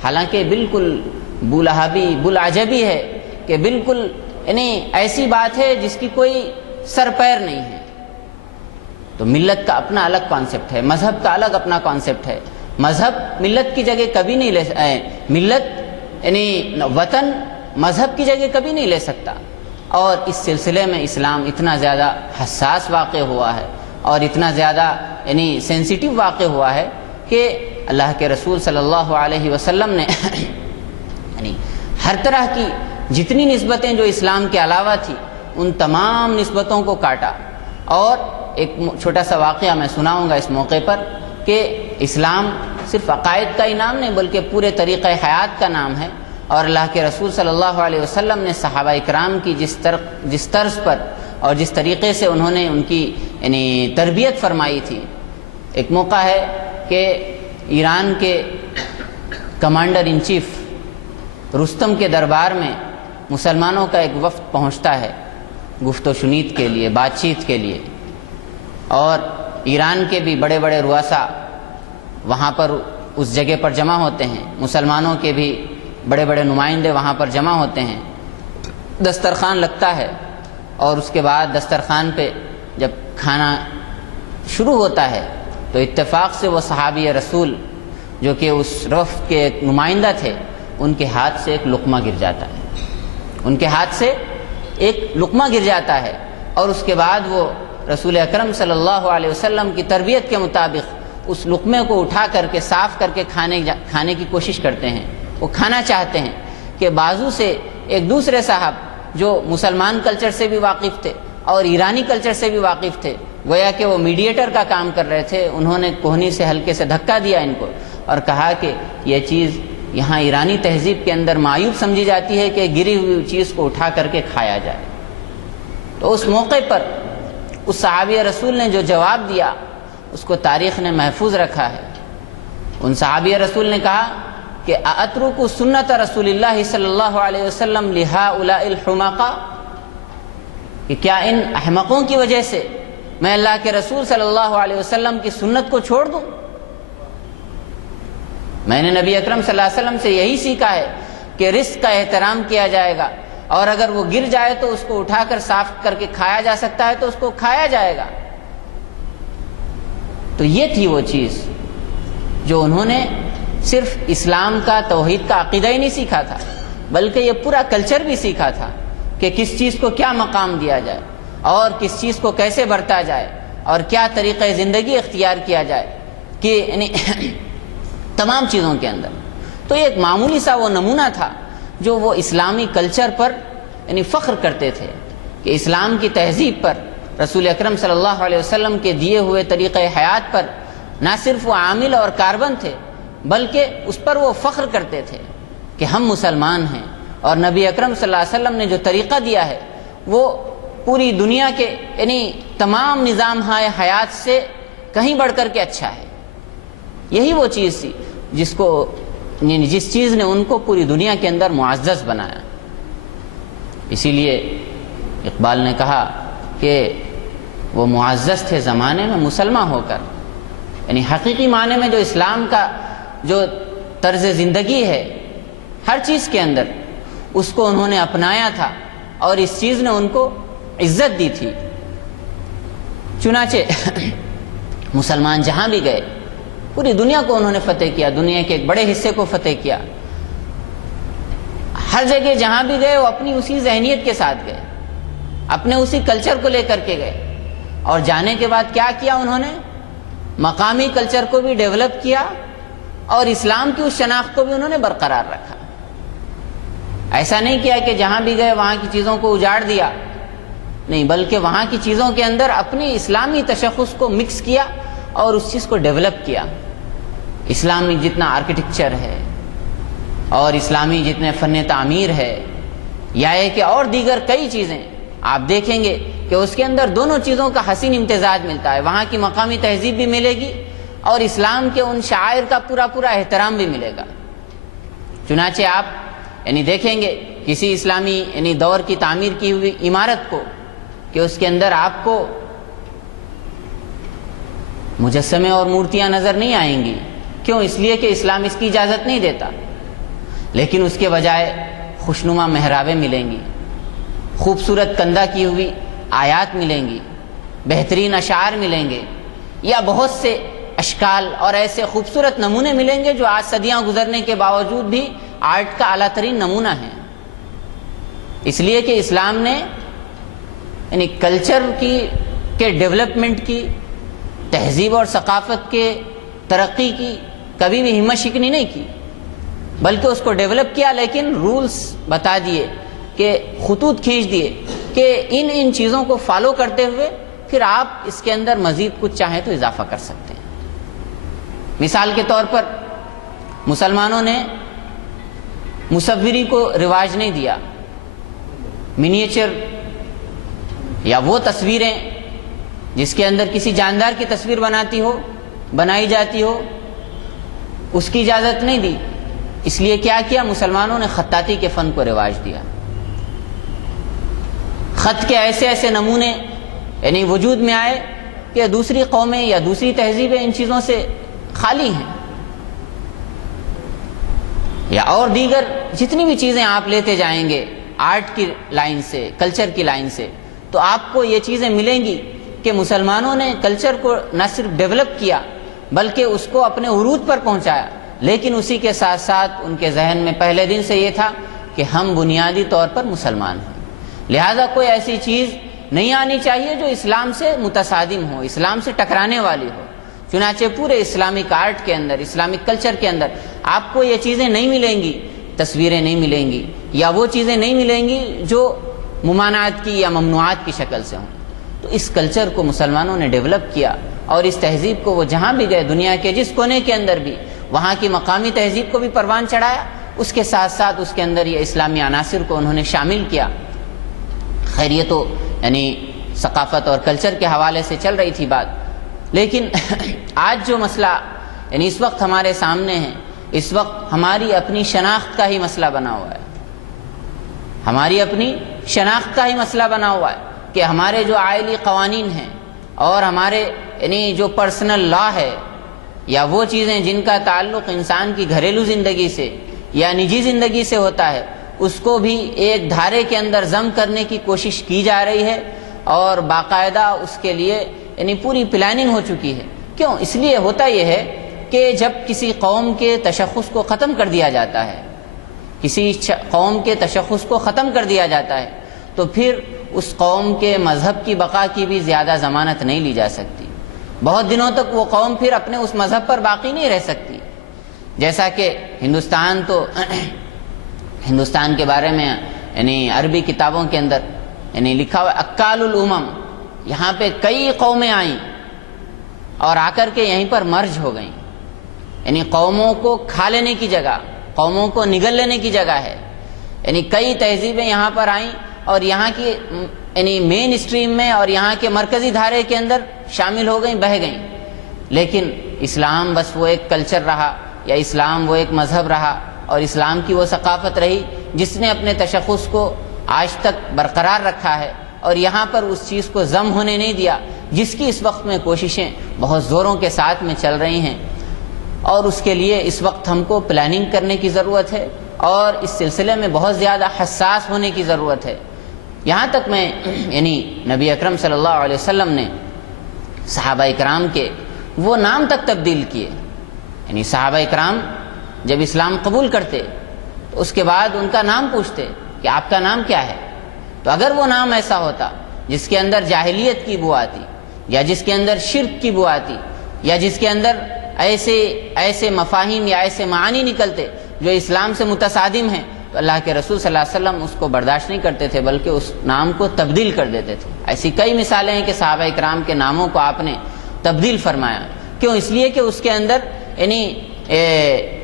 حالانکہ بالکل بولہبی بلعجبی ہے کہ بالکل یعنی ایسی بات ہے جس کی کوئی سر پیر نہیں ہے۔ تو ملت کا اپنا الگ کانسیپٹ ہے، مذہب کا الگ اپنا کانسیپٹ ہے۔ مذہب ملت کی جگہ کبھی نہیں لے ملت یعنی وطن مذہب کی جگہ کبھی نہیں لے سکتا، اور اس سلسلے میں اسلام اتنا زیادہ حساس واقع ہوا ہے اور اتنا زیادہ یعنی سینسیٹیو واقع ہوا ہے کہ اللہ کے رسول صلی اللہ علیہ وسلم نے یعنی ہر طرح کی جتنی نسبتیں جو اسلام کے علاوہ تھی ان تمام نسبتوں کو کاٹا۔ اور ایک چھوٹا سا واقعہ میں سناؤں گا اس موقع پر کہ اسلام صرف عقائد کا ہی نام نہیں بلکہ پورے طریقہ حیات کا نام ہے، اور اللہ کے رسول صلی اللہ علیہ وسلم نے صحابہ اکرام کی جس طرز پر اور جس طریقے سے انہوں نے ان کی یعنی تربیت فرمائی تھی۔ ایک موقع ہے کہ ایران کے کمانڈر ان چیف رستم کے دربار میں مسلمانوں کا ایک وفد پہنچتا ہے گفت و شنید کے لیے، بات چیت کے لیے، اور ایران کے بھی بڑے بڑے رؤسا وہاں پر اس جگہ پر جمع ہوتے ہیں، مسلمانوں کے بھی بڑے بڑے نمائندے وہاں پر جمع ہوتے ہیں۔ دسترخوان لگتا ہے، اور اس کے بعد دسترخوان پہ جب کھانا شروع ہوتا ہے تو اتفاق سے وہ صحابی رسول جو کہ اس رفت کے ایک نمائندہ تھے، ان کے ہاتھ سے ایک لقمہ گر جاتا ہے، ان کے ہاتھ سے ایک لقمہ گر جاتا ہے، اور اس کے بعد وہ رسول اکرم صلی اللہ علیہ وسلم کی تربیت کے مطابق اس لقمے کو اٹھا کر کے صاف کر کے کھانے کی کوشش کرتے ہیں۔ وہ کھانا چاہتے ہیں کہ بازو سے ایک دوسرے صاحب جو مسلمان کلچر سے بھی واقف تھے اور ایرانی کلچر سے بھی واقف تھے، گویا کہ وہ میڈیٹر کا کام کر رہے تھے، انہوں نے کوہنی سے ہلکے سے دھکا دیا ان کو اور کہا کہ یہ چیز یہاں ایرانی تہذیب کے اندر معیوب سمجھی جاتی ہے کہ گری ہوئی چیز کو اٹھا کر کے کھایا جائے۔ تو اس موقع پر اس صحابی رسول نے جو جواب دیا اس کو تاریخ نے محفوظ رکھا ہے۔ ان صحابی رسول نے کہا کہ اترک سنت رسول اللہ صلی اللہ علیہ وسلم لہؤلاء الحمقاء، کہ کیا ان احمقوں کی وجہ سے میں اللہ کے رسول صلی اللہ علیہ وسلم کی سنت کو چھوڑ دوں؟ میں نے نبی اکرم صلی اللہ علیہ وسلم سے یہی سیکھا ہے کہ رزق کا احترام کیا جائے گا، اور اگر وہ گر جائے تو اس کو اٹھا کر صاف کر کے کھایا جا سکتا ہے تو اس کو کھایا جائے گا۔ تو یہ تھی وہ چیز جو انہوں نے صرف اسلام کا توحید کا عقیدہ ہی نہیں سیکھا تھا، بلکہ یہ پورا کلچر بھی سیکھا تھا کہ کس چیز کو کیا مقام دیا جائے اور کس چیز کو کیسے برتا جائے اور کیا طریقہ زندگی اختیار کیا جائے، کہ یعنی تمام چیزوں کے اندر۔ تو یہ ایک معمولی سا وہ نمونہ تھا جو وہ اسلامی کلچر پر یعنی فخر کرتے تھے کہ اسلام کی تہذیب پر، رسول اکرم صلی اللہ علیہ وسلم کے دیے ہوئے طریقہ حیات پر نہ صرف وہ عامل اور کاربن تھے بلکہ اس پر وہ فخر کرتے تھے کہ ہم مسلمان ہیں، اور نبی اکرم صلی اللہ علیہ وسلم نے جو طریقہ دیا ہے وہ پوری دنیا کے یعنی تمام نظام حیات سے کہیں بڑھ کر کے اچھا ہے۔ یہی وہ چیز تھی جس چیز نے ان کو پوری دنیا کے اندر معزز بنایا۔ اسی لیے اقبال نے کہا کہ وہ معزز تھے زمانے میں مسلمان ہو کر، یعنی حقیقی معنی میں جو اسلام کا جو طرز زندگی ہے ہر چیز کے اندر، اس کو انہوں نے اپنایا تھا اور اس چیز نے ان کو عزت دی تھی۔ چنانچہ مسلمان جہاں بھی گئے پوری دنیا کو انہوں نے فتح کیا، دنیا کے ایک بڑے حصے کو فتح کیا۔ ہر جگہ جہاں بھی گئے وہ اپنی اسی ذہنیت کے ساتھ گئے، اپنے اسی کلچر کو لے کر کے گئے، اور جانے کے بعد کیا کیا انہوں نے؟ مقامی کلچر کو بھی ڈیولپ کیا اور اسلام کی اس شناخت کو بھی انہوں نے برقرار رکھا۔ ایسا نہیں کیا کہ جہاں بھی گئے وہاں کی چیزوں کو اجاڑ دیا، نہیں، بلکہ وہاں کی چیزوں کے اندر اپنی اسلامی تشخص کو مکس کیا اور اس چیز کو ڈیولپ کیا۔ اسلامی جتنا آرکیٹیکچر ہے اور اسلامی جتنے فن تعمیر ہے یا ہے کہ اور دیگر کئی چیزیں آپ دیکھیں گے کہ اس کے اندر دونوں چیزوں کا حسین امتزاج ملتا ہے، وہاں کی مقامی تہذیب بھی ملے گی اور اسلام کے ان شعائر کا پورا پورا احترام بھی ملے گا۔ چنانچہ آپ یعنی دیکھیں گے کسی اسلامی یعنی دور کی تعمیر کی ہوئی عمارت کو کہ اس کے اندر آپ کو مجسمے اور مورتیاں نظر نہیں آئیں گی، کیوں؟ اس لیے کہ اسلام اس کی اجازت نہیں دیتا، لیکن اس کے بجائے خوشنما محرابیں ملیں گی، خوبصورت کندہ کی ہوئی آیات ملیں گی، بہترین اشعار ملیں گے، یا بہت سے اشکال اور ایسے خوبصورت نمونے ملیں گے جو آج صدیاں گزرنے کے باوجود بھی آرٹ کا اعلیٰ ترین نمونہ ہے۔ اس لیے کہ اسلام نے یعنی کلچر کے ڈیولپمنٹ کی، تہذیب اور ثقافت کے ترقی کی کبھی بھی ہمت شکنی نہیں کی، بلکہ اس کو ڈیولپ کیا، لیکن رولز بتا دیے کہ خطوط کھینچ دیے کہ ان چیزوں کو فالو کرتے ہوئے پھر آپ اس کے اندر مزید کچھ چاہیں تو اضافہ کر سکتے ہیں۔ مثال کے طور پر مسلمانوں نے مصوری کو رواج نہیں دیا، منیچر یا وہ تصویریں جس کے اندر کسی جاندار کی تصویر بنائی جاتی ہو اس کی اجازت نہیں دی۔ اس لیے کیا کیا؟ مسلمانوں نے خطاطی کے فن کو رواج دیا۔ خط کے ایسے ایسے نمونے یعنی وجود میں آئے کہ دوسری قومیں یا دوسری تہذیبیں ان چیزوں سے خالی ہیں، یا اور دیگر جتنی بھی چیزیں آپ لیتے جائیں گے آرٹ کی لائن سے، کلچر کی لائن سے، تو آپ کو یہ چیزیں ملیں گی کہ مسلمانوں نے کلچر کو نہ صرف ڈیولپ کیا بلکہ اس کو اپنے عروج پر پہنچایا، لیکن اسی کے ساتھ ساتھ ان کے ذہن میں پہلے دن سے یہ تھا کہ ہم بنیادی طور پر مسلمان ہیں، لہذا کوئی ایسی چیز نہیں آنی چاہیے جو اسلام سے متصادم ہو، اسلام سے ٹکرانے والی ہو۔ چنانچہ پورے اسلامک آرٹ کے اندر، اسلامک کلچر کے اندر آپ کو یہ چیزیں نہیں ملیں گی، تصویریں نہیں ملیں گی، یا وہ چیزیں نہیں ملیں گی جو ممانعات کی یا ممنوعات کی شکل سے ہوں۔ تو اس کلچر کو مسلمانوں نے ڈیولپ کیا، اور اس تہذیب کو وہ جہاں بھی گئے، دنیا کے جس کونے کے اندر بھی، وہاں کی مقامی تہذیب کو بھی پروان چڑھایا، اس کے ساتھ ساتھ اس کے اندر یہ اسلامی عناصر کو انہوں نے شامل کیا۔ خیر یہ تو یعنی ثقافت اور کلچر کے حوالے سے چل رہی تھی بات، لیکن آج جو مسئلہ یعنی اس وقت ہمارے سامنے ہے، اس وقت ہماری اپنی شناخت کا ہی مسئلہ بنا ہوا ہے، ہماری اپنی شناخت کا ہی مسئلہ بنا ہوا ہے کہ ہمارے جو آئلی قوانین ہیں اور ہمارے یعنی جو پرسنل لا ہے، یا وہ چیزیں جن کا تعلق انسان کی گھریلو زندگی سے یا نجی زندگی سے ہوتا ہے، اس کو بھی ایک دھارے کے اندر ضم کرنے کی کوشش کی جا رہی ہے، اور باقاعدہ اس کے لیے یعنی پوری پلاننگ ہو چکی ہے۔ کیوں؟ اس لیے ہوتا یہ ہے کہ جب کسی قوم کے تشخص کو ختم کر دیا جاتا ہے، کسی قوم کے تشخص کو ختم کر دیا جاتا ہے، تو پھر اس قوم کے مذہب کی بقا کی بھی زیادہ ضمانت نہیں لی جا سکتی، بہت دنوں تک وہ قوم پھر اپنے اس مذہب پر باقی نہیں رہ سکتی۔ جیسا کہ ہندوستان کے بارے میں یعنی عربی کتابوں کے اندر یعنی لکھا ہوا اکال الامم، یہاں پہ کئی قومیں آئیں اور آ کر کے یہیں پر مرج ہو گئیں، یعنی قوموں کو کھا لینے کی جگہ، قوموں کو نگل لینے کی جگہ ہے، یعنی کئی تہذیبیں یہاں پر آئیں اور یہاں کی یعنی مین اسٹریم میں اور یہاں کے مرکزی دھارے کے اندر شامل ہو گئیں، بہہ گئیں، لیکن اسلام بس وہ ایک کلچر رہا، یا اسلام وہ ایک مذہب رہا، اور اسلام کی وہ ثقافت رہی جس نے اپنے تشخص کو آج تک برقرار رکھا ہے، اور یہاں پر اس چیز کو ضم ہونے نہیں دیا، جس کی اس وقت میں کوششیں بہت زوروں کے ساتھ میں چل رہی ہیں، اور اس کے لیے اس وقت ہم کو پلاننگ کرنے کی ضرورت ہے، اور اس سلسلے میں بہت زیادہ حساس ہونے کی ضرورت ہے۔ یہاں تک میں یعنی نبی اکرم صلی اللہ علیہ وسلم نے صحابہ اکرام کے وہ نام تک تبدیل کیے، یعنی صحابہ اکرام جب اسلام قبول کرتے تو اس کے بعد ان کا نام پوچھتے کہ آپ کا نام کیا ہے، تو اگر وہ نام ایسا ہوتا جس کے اندر جاہلیت کی بو آتی، یا جس کے اندر شرک کی بو آتی، یا جس کے اندر ایسے مفاہیم یا ایسے معانی نکلتے جو اسلام سے متصادم ہیں، تو اللہ کے رسول صلی اللہ علیہ وسلم اس کو برداشت نہیں کرتے تھے، بلکہ اس نام کو تبدیل کر دیتے تھے۔ ایسی کئی مثالیں ہیں کہ صحابہ اکرام کے ناموں کو آپ نے تبدیل فرمایا۔ کیوں؟ اس لیے کہ اس کے اندر یعنی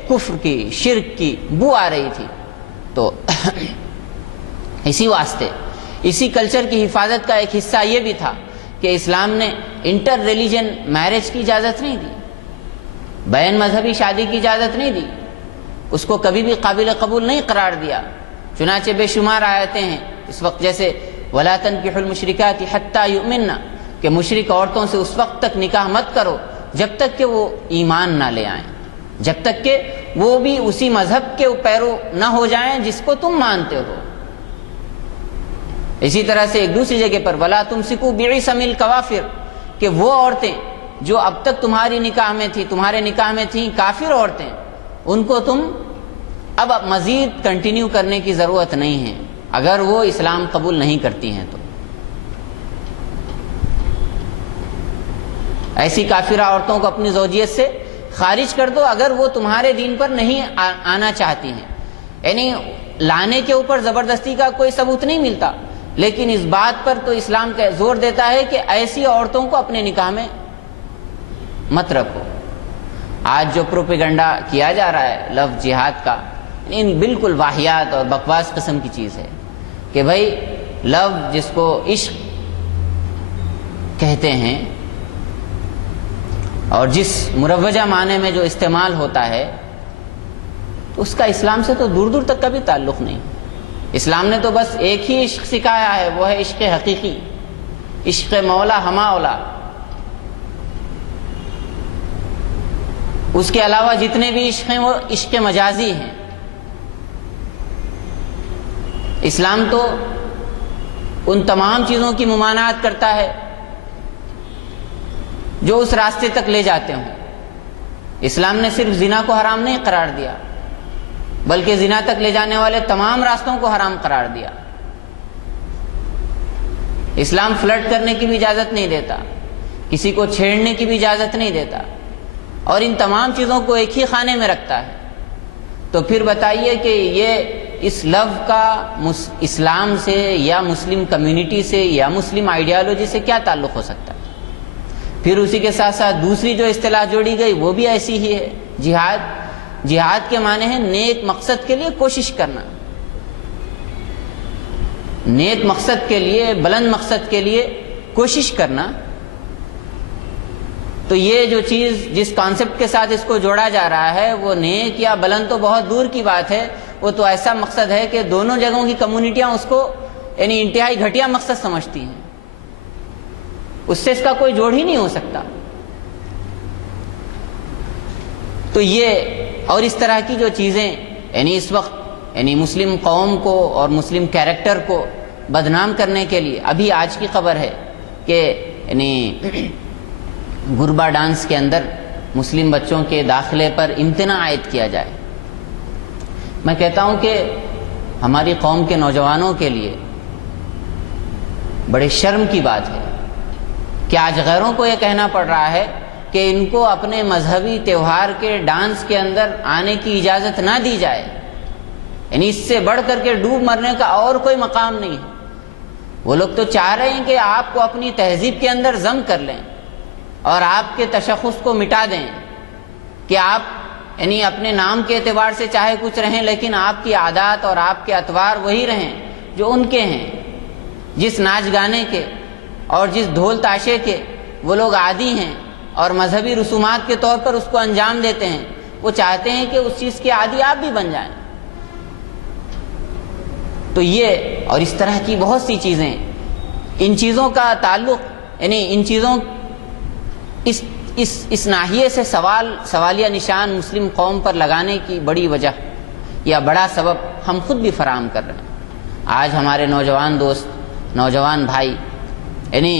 کفر کی، شرک کی بو آ رہی تھی۔ تو اسی واسطے اسی کلچر کی حفاظت کا ایک حصہ یہ بھی تھا کہ اسلام نے انٹر ریلیجن میرج کی اجازت نہیں دی، بین مذہبی شادی کی اجازت نہیں دی، اس کو کبھی بھی قابل قبول نہیں قرار دیا۔ چنانچہ بے شمار آیتیں ہیں اس وقت، جیسے وَلَا تَنْكِحُوا الْمُشْرِكَاتِ حَتَّى يُؤْمِنَّ، کہ مشرک عورتوں سے اس وقت تک نکاح مت کرو جب تک کہ وہ ایمان نہ لے آئیں، جب تک کہ وہ بھی اسی مذہب کے پیرو نہ ہو جائیں جس کو تم مانتے ہو۔ اسی طرح سے ایک دوسری جگہ پر وَلَا تُمْسِكُوا بِعِصَمِ الْكَوَافِرِ، کہ وہ عورتیں جو اب تک تمہارے نکاح میں تھیں کافر عورتیں، ان کو تم اب مزید کنٹینیو کرنے کی ضرورت نہیں ہے اگر وہ اسلام قبول نہیں کرتی ہیں۔ تو ایسی کافرہ عورتوں کو اپنی زوجیت سے خارج کر دو اگر وہ تمہارے دین پر نہیں آنا چاہتی ہیں، یعنی لانے کے اوپر زبردستی کا کوئی ثبوت نہیں ملتا، لیکن اس بات پر تو اسلام کا زور دیتا ہے کہ ایسی عورتوں کو اپنے نکاح میں مت رکھو۔ آج جو پروپیگنڈا کیا جا رہا ہے لفظ جہاد کا، بالکل واہیات اور بکواس قسم کی چیز ہے کہ بھائی لفظ جس کو عشق کہتے ہیں اور جس مروجہ معنی میں جو استعمال ہوتا ہے، اس کا اسلام سے تو دور دور تک کا بھی تعلق نہیں۔ اسلام نے تو بس ایک ہی عشق سکھایا ہے، وہ ہے عشق حقیقی، عشق مولا ہما اولا۔ اس کے علاوہ جتنے بھی عشق ہیں وہ عشق مجازی ہیں۔ اسلام تو ان تمام چیزوں کی ممانعت کرتا ہے جو اس راستے تک لے جاتے ہوں۔ اسلام نے صرف زنا کو حرام نہیں قرار دیا، بلکہ زنا تک لے جانے والے تمام راستوں کو حرام قرار دیا۔ اسلام فلرٹ کرنے کی بھی اجازت نہیں دیتا، کسی کو چھیڑنے کی بھی اجازت نہیں دیتا، اور ان تمام چیزوں کو ایک ہی خانے میں رکھتا ہے۔ تو پھر بتائیے کہ یہ اس لفظ کا اسلام سے یا مسلم کمیونٹی سے یا مسلم آئیڈیالوجی سے کیا تعلق ہو سکتا ہے؟ پھر اسی کے ساتھ ساتھ دوسری جو اصطلاح جوڑی گئی وہ بھی ایسی ہی ہے، جہاد۔ جہاد کے معنی ہے نیک مقصد کے لیے کوشش کرنا، نیک مقصد کے لیے، بلند مقصد کے لیے کوشش کرنا۔ تو یہ جو چیز جس کانسیپٹ کے ساتھ اس کو جوڑا جا رہا ہے وہ نیک یا بلند تو بہت دور کی بات ہے، وہ تو ایسا مقصد ہے کہ دونوں جگہوں کی کمیونٹیاں اس کو یعنی انتہائی گھٹیا مقصد سمجھتی ہیں، اس سے اس کا کوئی جوڑ ہی نہیں ہو سکتا۔ تو یہ اور اس طرح کی جو چیزیں یعنی اس وقت یعنی مسلم قوم کو اور مسلم کیریکٹر کو بدنام کرنے کے لیے، ابھی آج کی خبر ہے کہ یعنی گربا ڈانس کے اندر مسلم بچوں کے داخلے پر امتناع عائد کیا جائے۔ میں کہتا ہوں کہ ہماری قوم کے نوجوانوں کے لیے بڑے شرم کی بات ہے کہ آج غیروں کو یہ کہنا پڑ رہا ہے کہ ان کو اپنے مذہبی تہوار کے ڈانس کے اندر آنے کی اجازت نہ دی جائے۔ یعنی اس سے بڑھ کر کے ڈوب مرنے کا اور کوئی مقام نہیں ہے۔ وہ لوگ تو چاہ رہے ہیں کہ آپ کو اپنی تہذیب کے اندر ضم کر لیں اور آپ کے تشخص کو مٹا دیں، کہ آپ یعنی اپنے نام کے اعتبار سے چاہے کچھ رہیں لیکن آپ کی عادات اور آپ کے اطوار وہی رہیں جو ان کے ہیں۔ جس ناچ گانے کے اور جس ڈھول تاشے کے وہ لوگ عادی ہیں اور مذہبی رسومات کے طور پر اس کو انجام دیتے ہیں، وہ چاہتے ہیں کہ اس چیز کے عادی آپ بھی بن جائیں۔ تو یہ اور اس طرح کی بہت سی چیزیں، ان چیزوں کا تعلق یعنی ان چیزوں اس ناحیے سے سوالیہ نشان مسلم قوم پر لگانے کی بڑی وجہ یا بڑا سبب ہم خود بھی فراہم کر رہے ہیں۔ آج ہمارے نوجوان دوست، نوجوان بھائی یعنی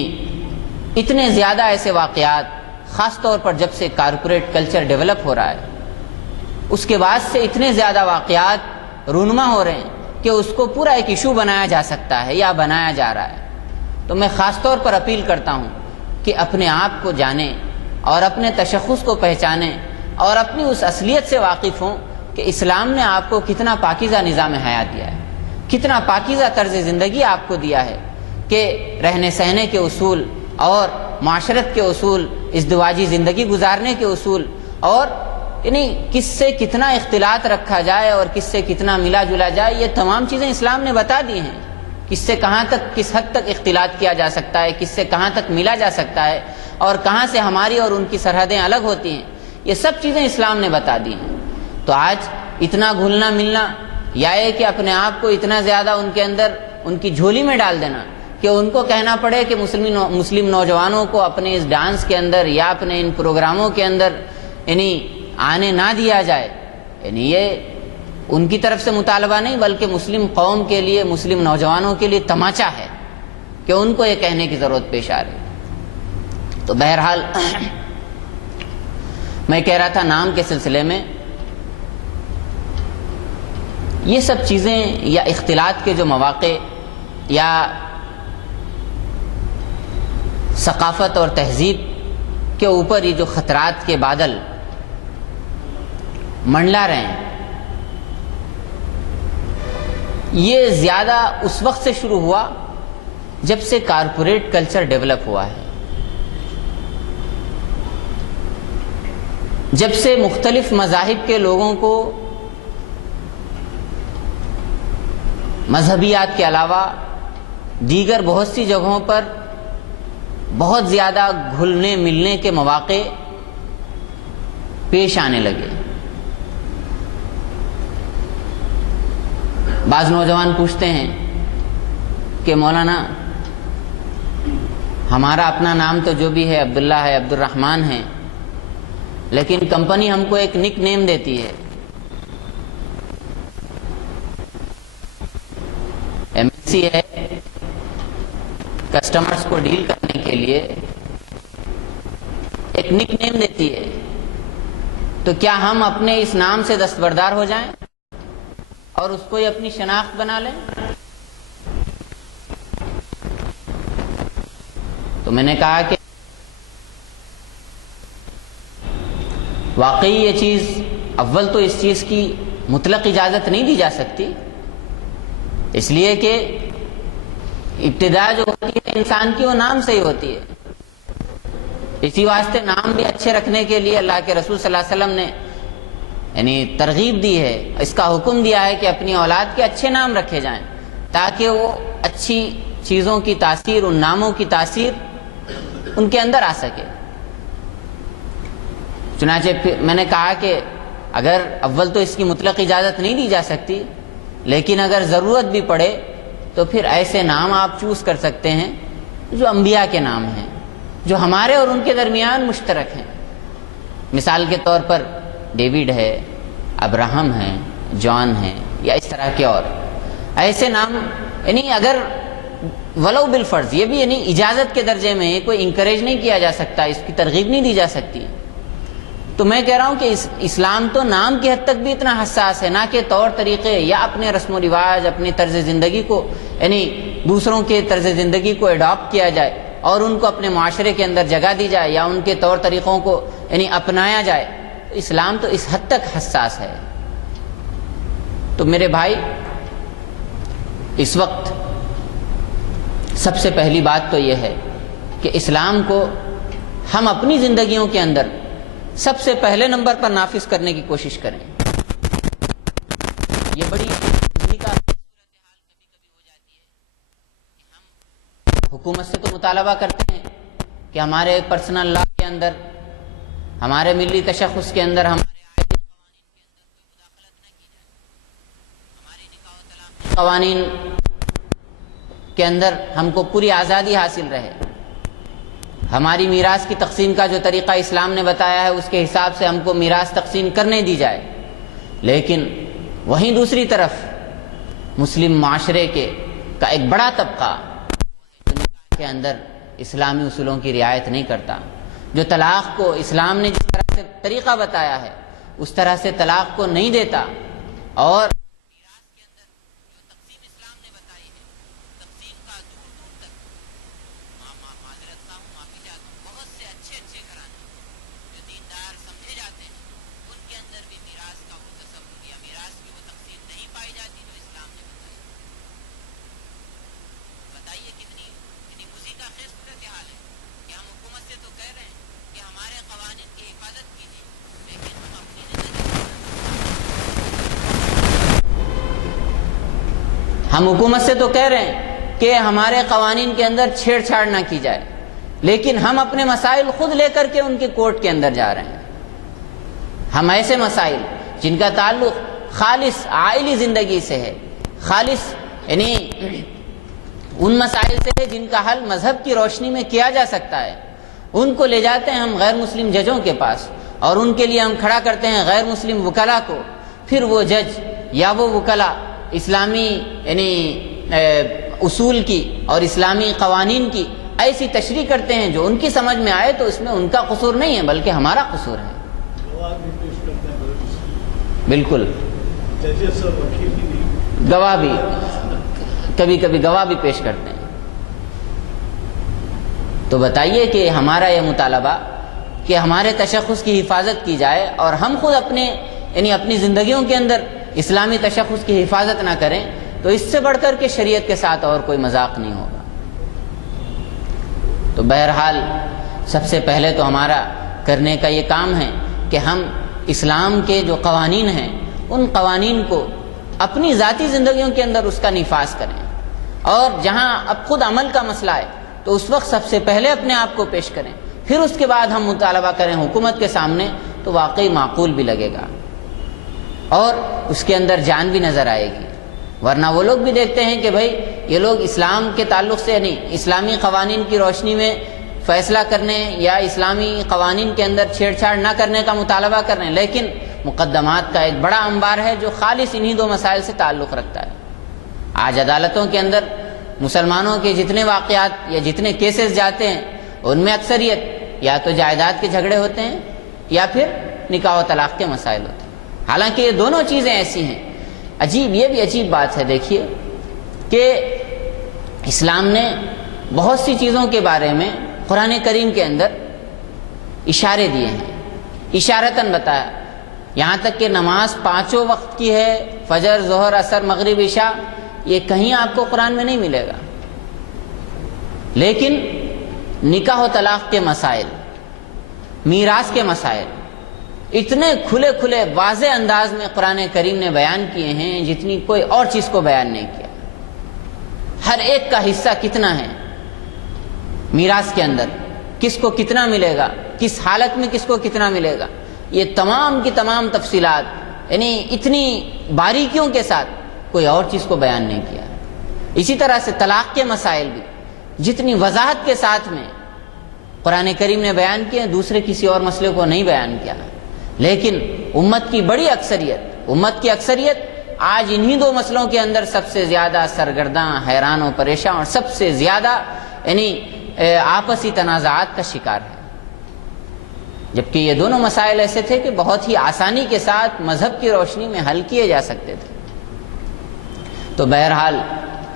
اتنے زیادہ ایسے واقعات، خاص طور پر جب سے کارپوریٹ کلچر ڈیولپ ہو رہا ہے اس کے بعد سے اتنے زیادہ واقعات رونما ہو رہے ہیں کہ اس کو پورا ایک ایشو بنایا جا سکتا ہے یا بنایا جا رہا ہے۔ تو میں خاص طور پر اپیل کرتا ہوں کہ اپنے آپ کو جانیں اور اپنے تشخص کو پہچانیں اور اپنی اس اصلیت سے واقف ہوں کہ اسلام نے آپ کو کتنا پاکیزہ نظام حیات دیا ہے، کتنا پاکیزہ طرز زندگی آپ کو دیا ہے، کہ رہنے سہنے کے اصول اور معاشرت کے اصول، ازدواجی زندگی گزارنے کے اصول، اور یعنی کس سے کتنا اختلاط رکھا جائے اور کس سے کتنا ملا جلا جائے، یہ تمام چیزیں اسلام نے بتا دی ہیں۔ کس سے کہاں تک، کس حد تک اختلاط کیا جا سکتا ہے، کس سے کہاں تک ملا جا سکتا ہے، اور کہاں سے ہماری اور ان کی سرحدیں الگ ہوتی ہیں، یہ سب چیزیں اسلام نے بتا دی ہیں۔ تو آج اتنا گھلنا ملنا یا یہ کہ اپنے آپ کو اتنا زیادہ ان کے اندر ان کی جھولی میں ڈال دینا کہ ان کو کہنا پڑے کہ مسلم نوجوانوں کو اپنے اس ڈانس کے اندر یا اپنے ان پروگراموں کے اندر یعنی آنے نہ دیا جائے، یعنی یہ ان کی طرف سے مطالبہ نہیں بلکہ مسلم قوم کے لیے، مسلم نوجوانوں کے لیے تماچا ہے کہ ان کو یہ کہنے کی ضرورت پیش آ رہی۔ تو بہرحال میں کہہ رہا تھا نام کے سلسلے میں یہ سب چیزیں یا اختلاط کے جو مواقع یا ثقافت اور تہذیب کے اوپر یہ جو خطرات کے بادل منڈلا رہے ہیں، یہ زیادہ اس وقت سے شروع ہوا جب سے کارپوریٹ کلچر ڈیولپ ہوا ہے، جب سے مختلف مذاہب کے لوگوں کو مذہبیات کے علاوہ دیگر بہت سی جگہوں پر بہت زیادہ گھلنے ملنے کے مواقع پیش آنے لگے۔ بعض نوجوان پوچھتے ہیں کہ مولانا ہمارا اپنا نام تو جو بھی ہے عبداللہ ہے، عبد الرحمن ہے، لیکن کمپنی ہم کو ایک نک نیم دیتی ہے، MNC ہے، کسٹمرز کو ڈیل کرنے کے لیے ایک نک نیم دیتی ہے، تو کیا ہم اپنے اس نام سے دستبردار ہو جائیں اور اس کو ہی اپنی شناخت بنا لیں؟ تو میں نے کہا کہ واقعی یہ چیز، اول تو اس چیز کی مطلق اجازت نہیں دی جا سکتی، اس لیے کہ ابتدا جو ہوتی ہے انسان کی وہ نام سے ہی ہوتی ہے۔ اسی واسطے نام بھی اچھے رکھنے کے لیے اللہ کے رسول صلی اللہ علیہ وسلم نے یعنی ترغیب دی ہے، اس کا حکم دیا ہے کہ اپنی اولاد کے اچھے نام رکھے جائیں تاکہ وہ اچھی چیزوں کی تاثیر، ان ناموں کی تاثیر ان کے اندر آ سکے۔ چنانچہ میں نے کہا کہ اگر اول تو اس کی مطلق اجازت نہیں دی جا سکتی، لیکن اگر ضرورت بھی پڑے تو پھر ایسے نام آپ چوز کر سکتے ہیں جو انبیاء کے نام ہیں، جو ہمارے اور ان کے درمیان مشترک ہیں۔ مثال کے طور پر ڈیوڈ ہے، ابراہم ہے، جان ہے، یا اس طرح کے اور ایسے نام، یعنی اگر ولو بالفرض، یہ بھی یعنی اجازت کے درجے میں، کوئی انکریج نہیں کیا جا سکتا، اس کی ترغیب نہیں دی جا سکتی۔ تو میں کہہ رہا ہوں کہ اسلام تو نام کی حد تک بھی اتنا حساس ہے، نہ کہ طور طریقے یا اپنے رسم و رواج، اپنی طرز زندگی کو، یعنی دوسروں کے طرز زندگی کو اڈاپٹ کیا جائے اور ان کو اپنے معاشرے کے اندر جگہ دی جائے یا ان کے طور طریقوں کو یعنی اپنایا جائے۔ اسلام تو اس حد تک حساس ہے۔ تو میرے بھائی، اس وقت سب سے پہلی بات تو یہ ہے کہ اسلام کو ہم اپنی زندگیوں کے اندر سب سے پہلے نمبر پر نافذ کرنے کی کوشش کریں۔ یہ بڑی کا صورتحال کبھی کبھی ہو جاتی ہے کہ ہم حکومت سے تو مطالبہ کرتے ہیں کہ ہمارے پرسنل لا کے اندر، ہمارے ملی تشخص کے اندر، ہمارے آئینی قوانین کے اندر کوئی مداخلت نہ کی جائے، ہماری نکاح و طلاق کے قوانین کے اندر ہم کو پوری آزادی حاصل رہے، ہماری میراث کی تقسیم کا جو طریقہ اسلام نے بتایا ہے اس کے حساب سے ہم کو میراث تقسیم کرنے دی جائے۔ لیکن وہیں دوسری طرف مسلم معاشرے کا ایک بڑا طبقہ کے اندر اسلامی اصولوں کی رعایت نہیں کرتا، جو طلاق کو اسلام نے جس طرح سے طریقہ بتایا ہے اس طرح سے طلاق کو نہیں دیتا، اور میراث کے اندر جو تقسیم اسلام نے بتائی ہے تقسیم کا دور دور تک، معذرت خواہ ہوں، معافی چاہتا ہوں، بہت سے اچھے گھرانے جو دیندار سمجھے جاتے ہیں ان کے اندر بھی میراث کا وہ تصور یا میراث کی وہ تقسیم نہیں پائی جاتی جو اسلام نے بتائی۔ بتائیے کتنی مضی کا خیز صورتحال ہے کہ ہم حکومت سے تو کہہ رہے ہیں کہ ہمارے قوانین کی حفاظت کیجیے، لیکن ہم اپنی ہم حکومت سے تو کہہ رہے ہیں کہ ہمارے قوانین کے اندر چھیڑ چھاڑ نہ کی جائے، لیکن ہم اپنے مسائل خود لے کر کے ان کے کورٹ کے اندر جا رہے ہیں۔ ہم ایسے مسائل جن کا تعلق خالص عائلی زندگی سے ہے، خالص یعنی ان مسائل سے ہے جن کا حل مذہب کی روشنی میں کیا جا سکتا ہے، ان کو لے جاتے ہیں ہم غیر مسلم ججوں کے پاس، اور ان کے لیے ہم کھڑا کرتے ہیں غیر مسلم وکلا کو۔ پھر وہ جج یا وہ وکلا اسلامی یعنی اصول کی اور اسلامی قوانین کی ایسی تشریح کرتے ہیں جو ان کی سمجھ میں آئے، تو اس میں ان کا قصور نہیں ہے بلکہ ہمارا قصور ہے۔ بالکل، گواہ بھی کبھی کبھی گواہ بھی پیش کرتے ہیں۔ تو بتائیے کہ ہمارا یہ مطالبہ کہ ہمارے تشخص کی حفاظت کی جائے اور ہم خود اپنی زندگیوں کے اندر اسلامی تشخص کی حفاظت نہ کریں، تو اس سے بڑھ کر کے شریعت کے ساتھ اور کوئی مذاق نہیں ہوگا۔ تو بہرحال سب سے پہلے تو ہمارا کرنے کا یہ کام ہے کہ ہم اسلام کے جو قوانین ہیں ان قوانین کو اپنی ذاتی زندگیوں کے اندر اس کا نفاذ کریں، اور جہاں اب خود عمل کا مسئلہ ہے تو اس وقت سب سے پہلے اپنے آپ کو پیش کریں، پھر اس کے بعد ہم مطالبہ کریں حکومت کے سامنے، تو واقعی معقول بھی لگے گا اور اس کے اندر جان بھی نظر آئے گی۔ ورنہ وہ لوگ بھی دیکھتے ہیں کہ بھائی یہ لوگ اسلام کے تعلق سے نہیں، اسلامی قوانین کی روشنی میں فیصلہ کرنے یا اسلامی قوانین کے اندر چھیڑ چھاڑ نہ کرنے کا مطالبہ کر رہے ہیں، لیکن مقدمات کا ایک بڑا انبار ہے جو خالص انہی دو مسائل سے تعلق رکھتا ہے۔ آج عدالتوں کے اندر مسلمانوں کے جتنے واقعات یا جتنے کیسز جاتے ہیں ان میں اکثریت یا تو جائیداد کے جھگڑے ہوتے ہیں یا پھر نکاح و طلاق کے مسائل ہوتے ہیں۔ حالانکہ یہ دونوں چیزیں ایسی ہیں۔ یہ بھی عجیب بات ہے، دیکھیے کہ اسلام نے بہت سی چیزوں کے بارے میں قرآن کریم کے اندر اشارے دیے ہیں، اشارتاً بتایا، یہاں تک کہ نماز 5 وقت کی ہے، فجر، ظہر، عصر، مغرب، عشاء، یہ کہیں آپ کو قرآن میں نہیں ملے گا۔ لیکن نکاح و طلاق کے مسائل، میراث کے مسائل اتنے کھلے کھلے واضح انداز میں قرآن کریم نے بیان کیے ہیں جتنی کوئی اور چیز کو بیان نہیں کیا۔ ہر ایک کا حصہ کتنا ہے میراث کے اندر، کس کو کتنا ملے گا، کس حالت میں کس کو کتنا ملے گا، یہ تمام کی تمام تفصیلات، یعنی اتنی باریکیوں کے ساتھ کوئی اور چیز کو بیان نہیں کیا۔ اسی طرح سے طلاق کے مسائل بھی جتنی وضاحت کے ساتھ میں قرآن کریم نے بیان کیے، دوسرے کسی اور مسئلے کو نہیں بیان کیا۔ لیکن امت کی بڑی اکثریت، امت کی اکثریت آج انہی 2 مسئلوں کے اندر سب سے زیادہ سرگرداں، حیران و پریشان اور سب سے زیادہ یعنی آپسی تنازعات کا شکار ہے، جبکہ یہ دونوں مسائل ایسے تھے کہ بہت ہی آسانی کے ساتھ مذہب کی روشنی میں حل کیے جا سکتے تھے۔ تو بہرحال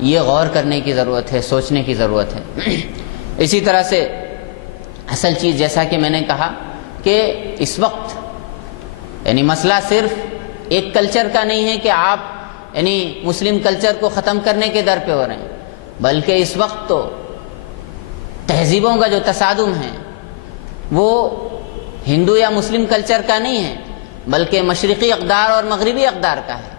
یہ غور کرنے کی ضرورت ہے، سوچنے کی ضرورت ہے۔ اسی طرح سے اصل چیز، جیسا کہ میں نے کہا کہ اس وقت یعنی مسئلہ صرف ایک کلچر کا نہیں ہے کہ آپ یعنی مسلم کلچر کو ختم کرنے کے در پہ ہو رہے ہیں، بلکہ اس وقت تو تہذیبوں کا جو تصادم ہے وہ ہندو یا مسلم کلچر کا نہیں ہے، بلکہ مشرقی اقدار اور مغربی اقدار کا ہے،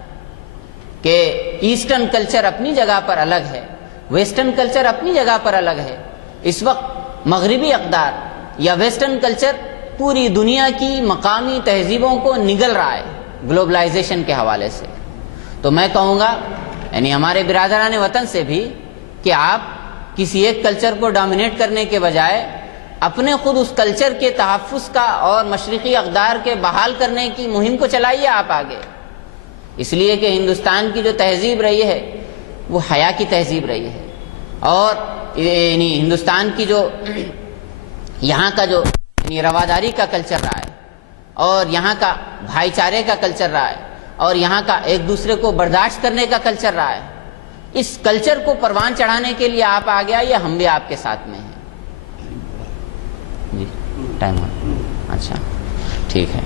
کہ ایسٹرن کلچر اپنی جگہ پر الگ ہے، ویسٹرن کلچر اپنی جگہ پر الگ ہے۔ اس وقت مغربی اقدار یا ویسٹرن کلچر پوری دنیا کی مقامی تہذیبوں کو نگل رہا ہے گلوبلائزیشن کے حوالے سے۔ تو میں کہوں گا یعنی ہمارے برادران وطن سے بھی کہ آپ کسی ایک کلچر کو ڈومینیٹ کرنے کے بجائے اپنے خود اس کلچر کے تحفظ کا اور مشرقی اقدار کے بحال کرنے کی مہم کو چلائیے آپ آگے، اس لیے کہ ہندوستان کی جو تہذیب رہی ہے وہ حیا کی تہذیب رہی ہے، اور یعنی ہندوستان کی جو یہاں کا جو یعنی رواداری کا کلچر رہا ہے، اور یہاں کا بھائی چارے کا کلچر رہا ہے، اور یہاں کا ایک دوسرے کو برداشت کرنے کا کلچر رہا ہے، اس کلچر کو پروان چڑھانے کے لیے آپ آگے آئیے، ہم بھی آپ کے ساتھ میں ہیں۔ جی ٹائم ہو، اچھا ٹھیک ہے،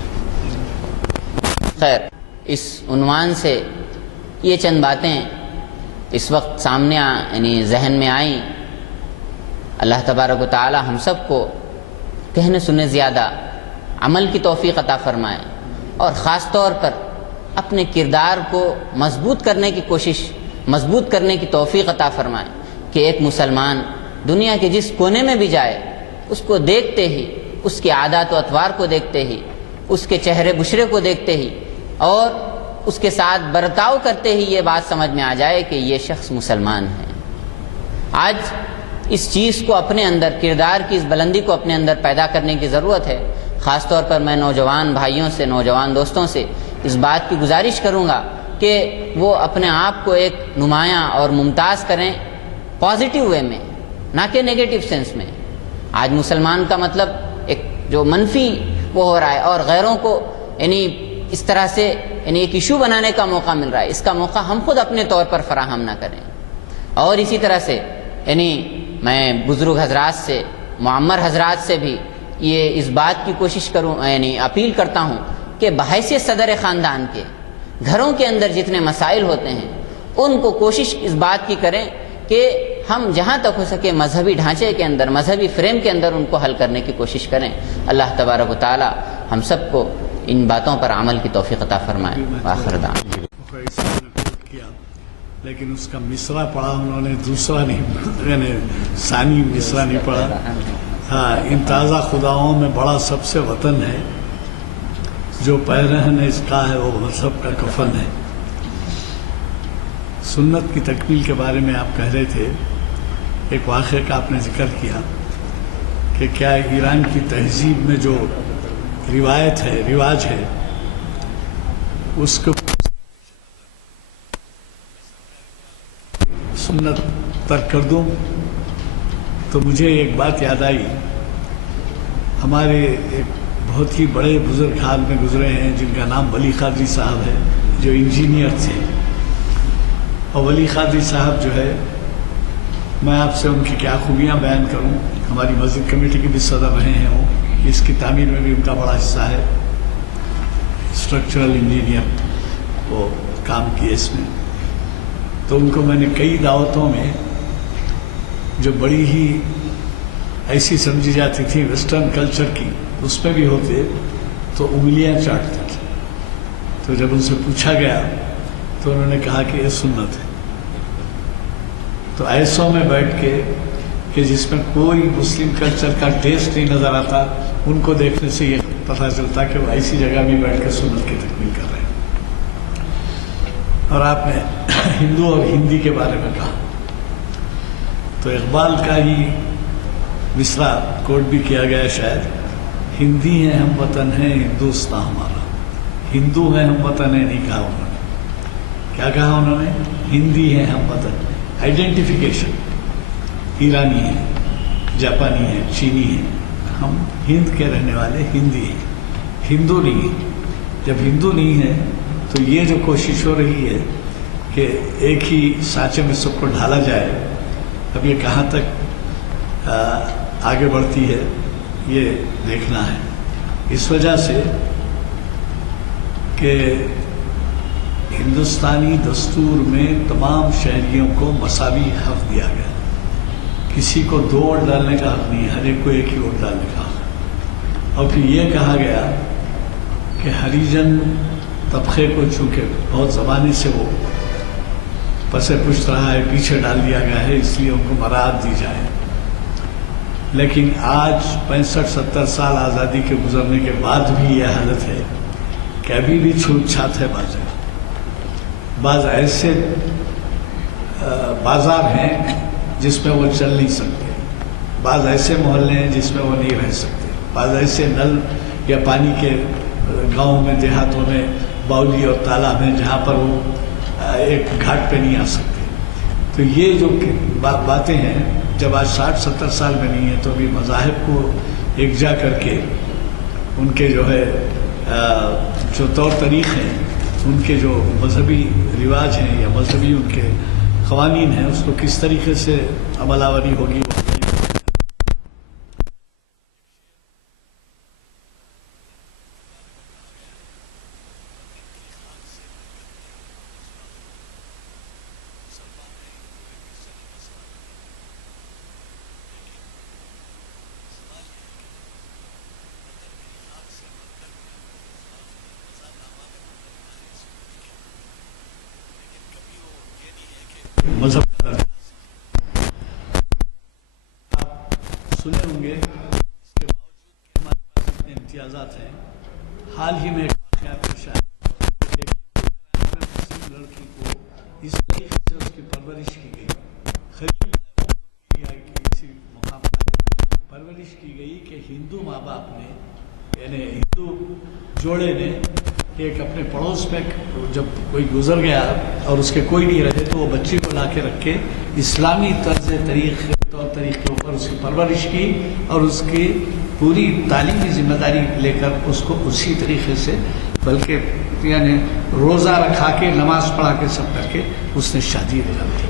خیر اس عنوان سے یہ چند باتیں اس وقت سامنے یعنی ذہن میں آئیں۔ اللہ تبارک و تعالی ہم سب کو کہنے سننے زیادہ عمل کی توفیق عطا فرمائے، اور خاص طور پر اپنے کردار کو مضبوط کرنے کی کوشش، مضبوط کرنے کی توفیق عطا فرمائے، کہ ایک مسلمان دنیا کے جس کونے میں بھی جائے اس کو دیکھتے ہی، اس کے عادات و اطوار کو دیکھتے ہی، اس کے چہرے بشرے کو دیکھتے ہی اور اس کے ساتھ برتاؤ کرتے ہی یہ بات سمجھ میں آ جائے کہ یہ شخص مسلمان ہے۔ آج اس چیز کو اپنے اندر، کردار کی اس بلندی کو اپنے اندر پیدا کرنے کی ضرورت ہے۔ خاص طور پر میں نوجوان بھائیوں سے، نوجوان دوستوں سے اس بات کی گزارش کروں گا کہ وہ اپنے آپ کو ایک نمایاں اور ممتاز کریں، پازیٹیو وے میں، نہ کہ نیگیٹو سینس میں۔ آج مسلمان کا مطلب ایک جو منفی وہ ہو رہا ہے، اور غیروں کو یعنی اس طرح سے یعنی ایک ایشو بنانے کا موقع مل رہا ہے، اس کا موقع ہم خود اپنے طور پر فراہم نہ کریں۔ اور اسی طرح سے یعنی میں بزرگ حضرات سے، معمر حضرات سے بھی یہ اس بات کی کوشش کروں، یعنی اپیل کرتا ہوں کہ بحیثیت صدر خاندان کے گھروں کے اندر جتنے مسائل ہوتے ہیں ان کو کوشش اس بات کی کریں کہ ہم جہاں تک ہو سکے مذہبی ڈھانچے کے اندر، مذہبی فریم کے اندر ان کو حل کرنے کی کوشش کریں۔ اللہ تبارک و تعالی ہم سب کو ان باتوں پر عمل کی توفیق عطا فرمائے۔ آخر دعوانا کیا، لیکن اس کا مصرع پڑھا انہوں نے، دوسرا نہیں، یعنی ثانی مصرع نہیں پڑھا۔ ہاں، ان تازہ خداؤں میں بڑا سب سے وطن ہے، جو پیرہن نے اس کا ہے وہ مذہب کا کفن ہے۔ سنت کی تکمیل کے بارے میں آپ کہہ رہے تھے، ایک واقعے کا آپ نے ذکر کیا کہ کیا ایران کی تہذیب میں جو روایت ہے، رواج ہے، اس کو سنت ترک کر دوں؟ تو مجھے ایک بات یاد آئی ہمارے ایک بہت ہی بڑے بزرگ حال میں گزرے ہیں جن کا نام ولی قادری صاحب ہے، جو انجینئر تھے. اور ولی قادری صاحب جو ہے، میں آپ سے ان کی کیا خوبیاں بیان کروں. ہماری مسجد کمیٹی کے بھی صدر رہے ہیں وہ، اس کی تعمیر میں بھی ان کا بڑا حصہ ہے. اسٹرکچرل انجینئر وہ کام کیے اس میں. تو ان کو میں نے کئی دعوتوں میں، جو بڑی ہی ایسی سمجھی جاتی تھی ویسٹرن کلچر کی، اس میں بھی ہوتے تو انگلیاں چاٹتے تھے. تو جب ان سے پوچھا گیا تو انہوں نے کہا کہ یہ سنت ہے. تو ایسوں میں بیٹھ کے کہ جس میں کوئی مسلم کلچر کا ٹیسٹ نہیں نظر آتا، ان کو دیکھنے سے یہ پتہ چلتا کہ وہ ایسی جگہ بھی بیٹھ کے سنت کی تکمیل کر رہے ہیں. اور آپ نے ہندو اور ہندی کے بارے میں کہا، تو اقبال کا ہی مصرع کوٹ بھی کیا گیا شاید، ہندی ہیں ہم وطن ہیں ہندوستان ہمارا، ہندو ہیں ہم وطن ہیں نہیں کہا انہوں نے. کیا کہا انہوں نے؟ ہندی ہیں ہم وطن. آئیڈینٹیفیکیشن، ایرانی ہیں، جاپانی ہیں، چینی ہیں، ہم ہند کے رہنے والے ہندی ہیں، ہندو نہیں ہیں. جب ہندو نہیں ہیں تو یہ جو کوشش ہو رہی ہے کہ ایک ہی سانچے میں سب کو ڈھالا جائے، اب یہ کہاں تک آگے بڑھتی ہے یہ دیکھنا ہے. اس وجہ سے کہ ہندوستانی دستور میں تمام شہریوں کو مساوی حق دیا گیا. کسی کو 2 ووٹ ڈالنے کا حق نہیں ہے، ہر ایک کو 1 ہی ووٹ ڈالنے کا حق ہے. اور پھر یہ کہا گیا کہ ہریجن طبقے کو چونکہ بہت زمانے سے وہ پسے پشت رہا ہے، پیچھے ڈال دیا گیا ہے، اس لیے ان کو مراعات دی جائے. لیکن آج 65-70 سال آزادی کے گزرنے کے بعد بھی یہ حالت ہے کہ ابھی بھی چھوٹ چھات ہے. بعض ایسے بازار ہیں جس میں وہ چل نہیں سکتے، بعض ایسے محلے ہیں جس میں وہ نہیں رہ سکتے، بعض ایسے نل یا پانی کے گاؤں میں، دیہاتوں میں باولی اور تالاب ہیں جہاں پر وہ ایک گھاٹ پہ نہیں آ سکتے. تو یہ جو باتیں ہیں جب آج 60-70 سال میں نہیں ہیں تو ابھی مذاہب کو یکجا کر کے ان کے جو ہے جو طور طریق ہیں، ان کے جو مذہبی رواج ہیں یا مذہبی ان کے قوانین ہیں، اس کو کس طریقے سے عمل آوری ہوگی. مذہب آپ سنے ہوں گے، اس کے باوجود کہ ہمارے پاس اتنے امتیازات ہیں. حال ہی میں ایک واقعہ پیش آیا، ایک مسلم لڑکی کو اس طریقے سے اس کی پرورش کی گئی، کسی مقام پر پرورش کی گئی کہ ہندو ماں باپ نے، یعنی ہندو جوڑے نے ایک اپنے پڑوس میں جب کوئی گزر گیا اور اس کے کوئی نہیں رہے تو وہ بچی کو لا کے رکھ کے اسلامی طور طریقے کے اوپر اس کی پرورش کی اور اس کی پوری تعلیمی ذمہ داری لے کر اس کو اسی طریقے سے، بلکہ یعنی روزہ رکھا کے، نماز پڑھا کے، سب کر کے اس نے شادی دلا دی.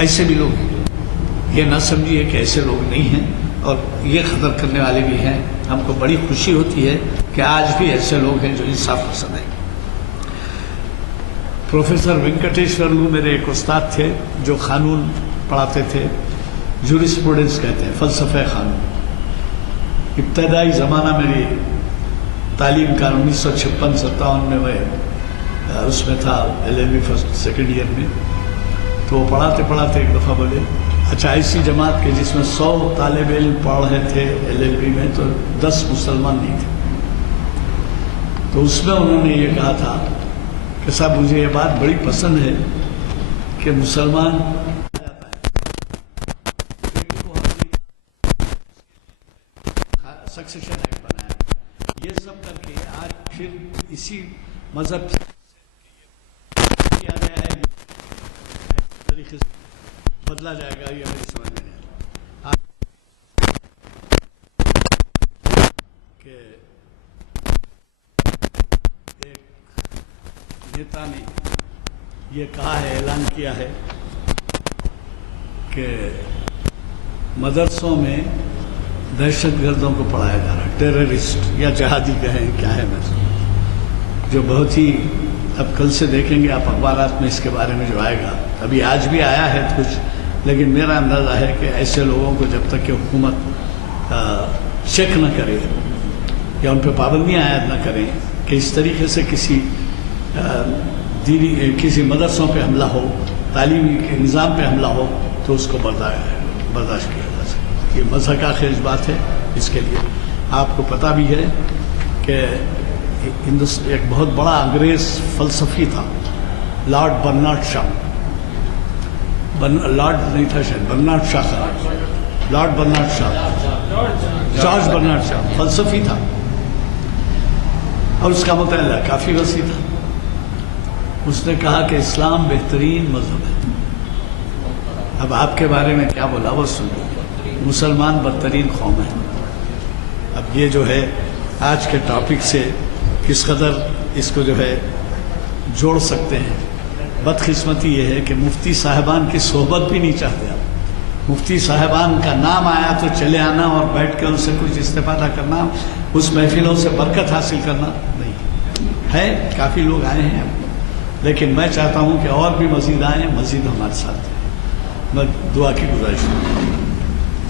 ایسے بھی لوگ ہیں، یہ نہ سمجھیے کہ ایسے لوگ نہیں ہیں، اور یہ قدر کرنے والے بھی ہیں. ہم کو بڑی خوشی ہوتی ہے کہ آج بھی ایسے لوگ ہیں جو انصاف پسند ہیں. پروفیسر وینکٹیشورلو میرے ایک استاد تھے جو قانون پڑھاتے تھے، جورسپروڈنس کہتے ہیں، فلسفہ قانون. ابتدائی زمانہ میری تعلیم کا 1956-57 میں میں اس میں تھا، LLB فرسٹ سیکنڈ ایئر میں. تو وہ پڑھاتے پڑھاتے ایک دفعہ بولے، اچھا ایسی جماعت کے جس میں 100 طالب علم پڑھ رہے تھے LLB میں تو 10 مسلمان نہیں تھے. تو اس میں انہوں نے یہ کہا تھا کہ صاحب مجھے یہ بات بڑی پسند ہے کہ مسلمان سکسیشن ایکٹ بنایا، یہ سب کر کے آج پھر اسی مذہب سے کیا گیا ہے، طریقے سے بدلا جائے گا. یہ میری سمجھ میں نہیں آتا. نیتا نے یہ کہا ہے، اعلان کیا ہے کہ مدرسوں میں دہشت گردوں کو پڑھایا جا رہا ہے، ٹیررسٹ یا جہادی کہیں کیا ہے، میں جو بہت ہی اب کل سے دیکھیں گے آپ اخبارات میں اس کے بارے میں جو آئے گا، ابھی آج بھی آیا ہے کچھ، لیکن میرا اندازہ ہے کہ ایسے لوگوں کو جب تک کہ حکومت چیک نہ کرے یا ان پہ پابندیاں عائد نہ کریں کہ اس طریقے سے کسی کسی مدرسوں پہ حملہ ہو، تعلیمی کے نظام پہ حملہ ہو، تو اس کو برداشت کیا جا سکے۔ یہ مذہب کا خیز بات ہے۔ اس کے لیے آپ کو پتہ بھی ہے کہ ایک بہت بڑا انگریز فلسفی تھا، لارڈ برنارڈ شاہ، لارڈ نہیں تھا شاید، برنارڈ شاہ تھا، لارڈ برنارڈ شاہ، جارج برنارڈ شاہ، فلسفی تھا اور اس کا مطالعہ کافی وسیع تھا۔ اس نے کہا کہ اسلام بہترین مذہب ہے۔ اب آپ کے بارے میں کیا بولا وہ سنو، مسلمان بدترین قوم ہے۔ اب یہ جو ہے آج کے ٹاپک سے کس قدر اس کو جو ہے جوڑ سکتے ہیں۔ بدقسمتی یہ ہے کہ مفتی صاحبان کی صحبت بھی نہیں چاہتے آپ۔ مفتی صاحبان کا نام آیا تو چلے آنا اور بیٹھ کے ان سے کچھ استفادہ کرنا، اس محفلوں سے برکت حاصل کرنا نہیں ہے۔ کافی لوگ آئے ہیں لیکن میں چاہتا ہوں کہ اور بھی مزید آئیں، مزید ہمارے ساتھ ہیں۔ میں دعا کی گزارش کروں،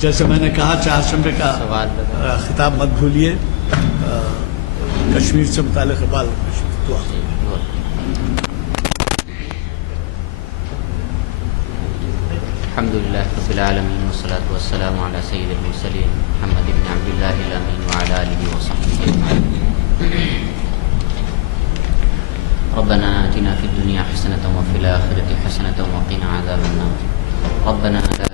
جیسے میں نے کہا چہارشنبے کا خطاب مت بھولیے، کشمیر سے متعلق بال دعا۔ الحمدللہ رب العالمین والصلاة والسلام علی سید المرسلین محمد بن عبداللہ الامین وعلی آلہ وصحبہ اجمعین۔ ربنا آتنا فی الدنیا حسنة وفی الآخرة حسنة وقنا عذاب النار۔ ربنا لا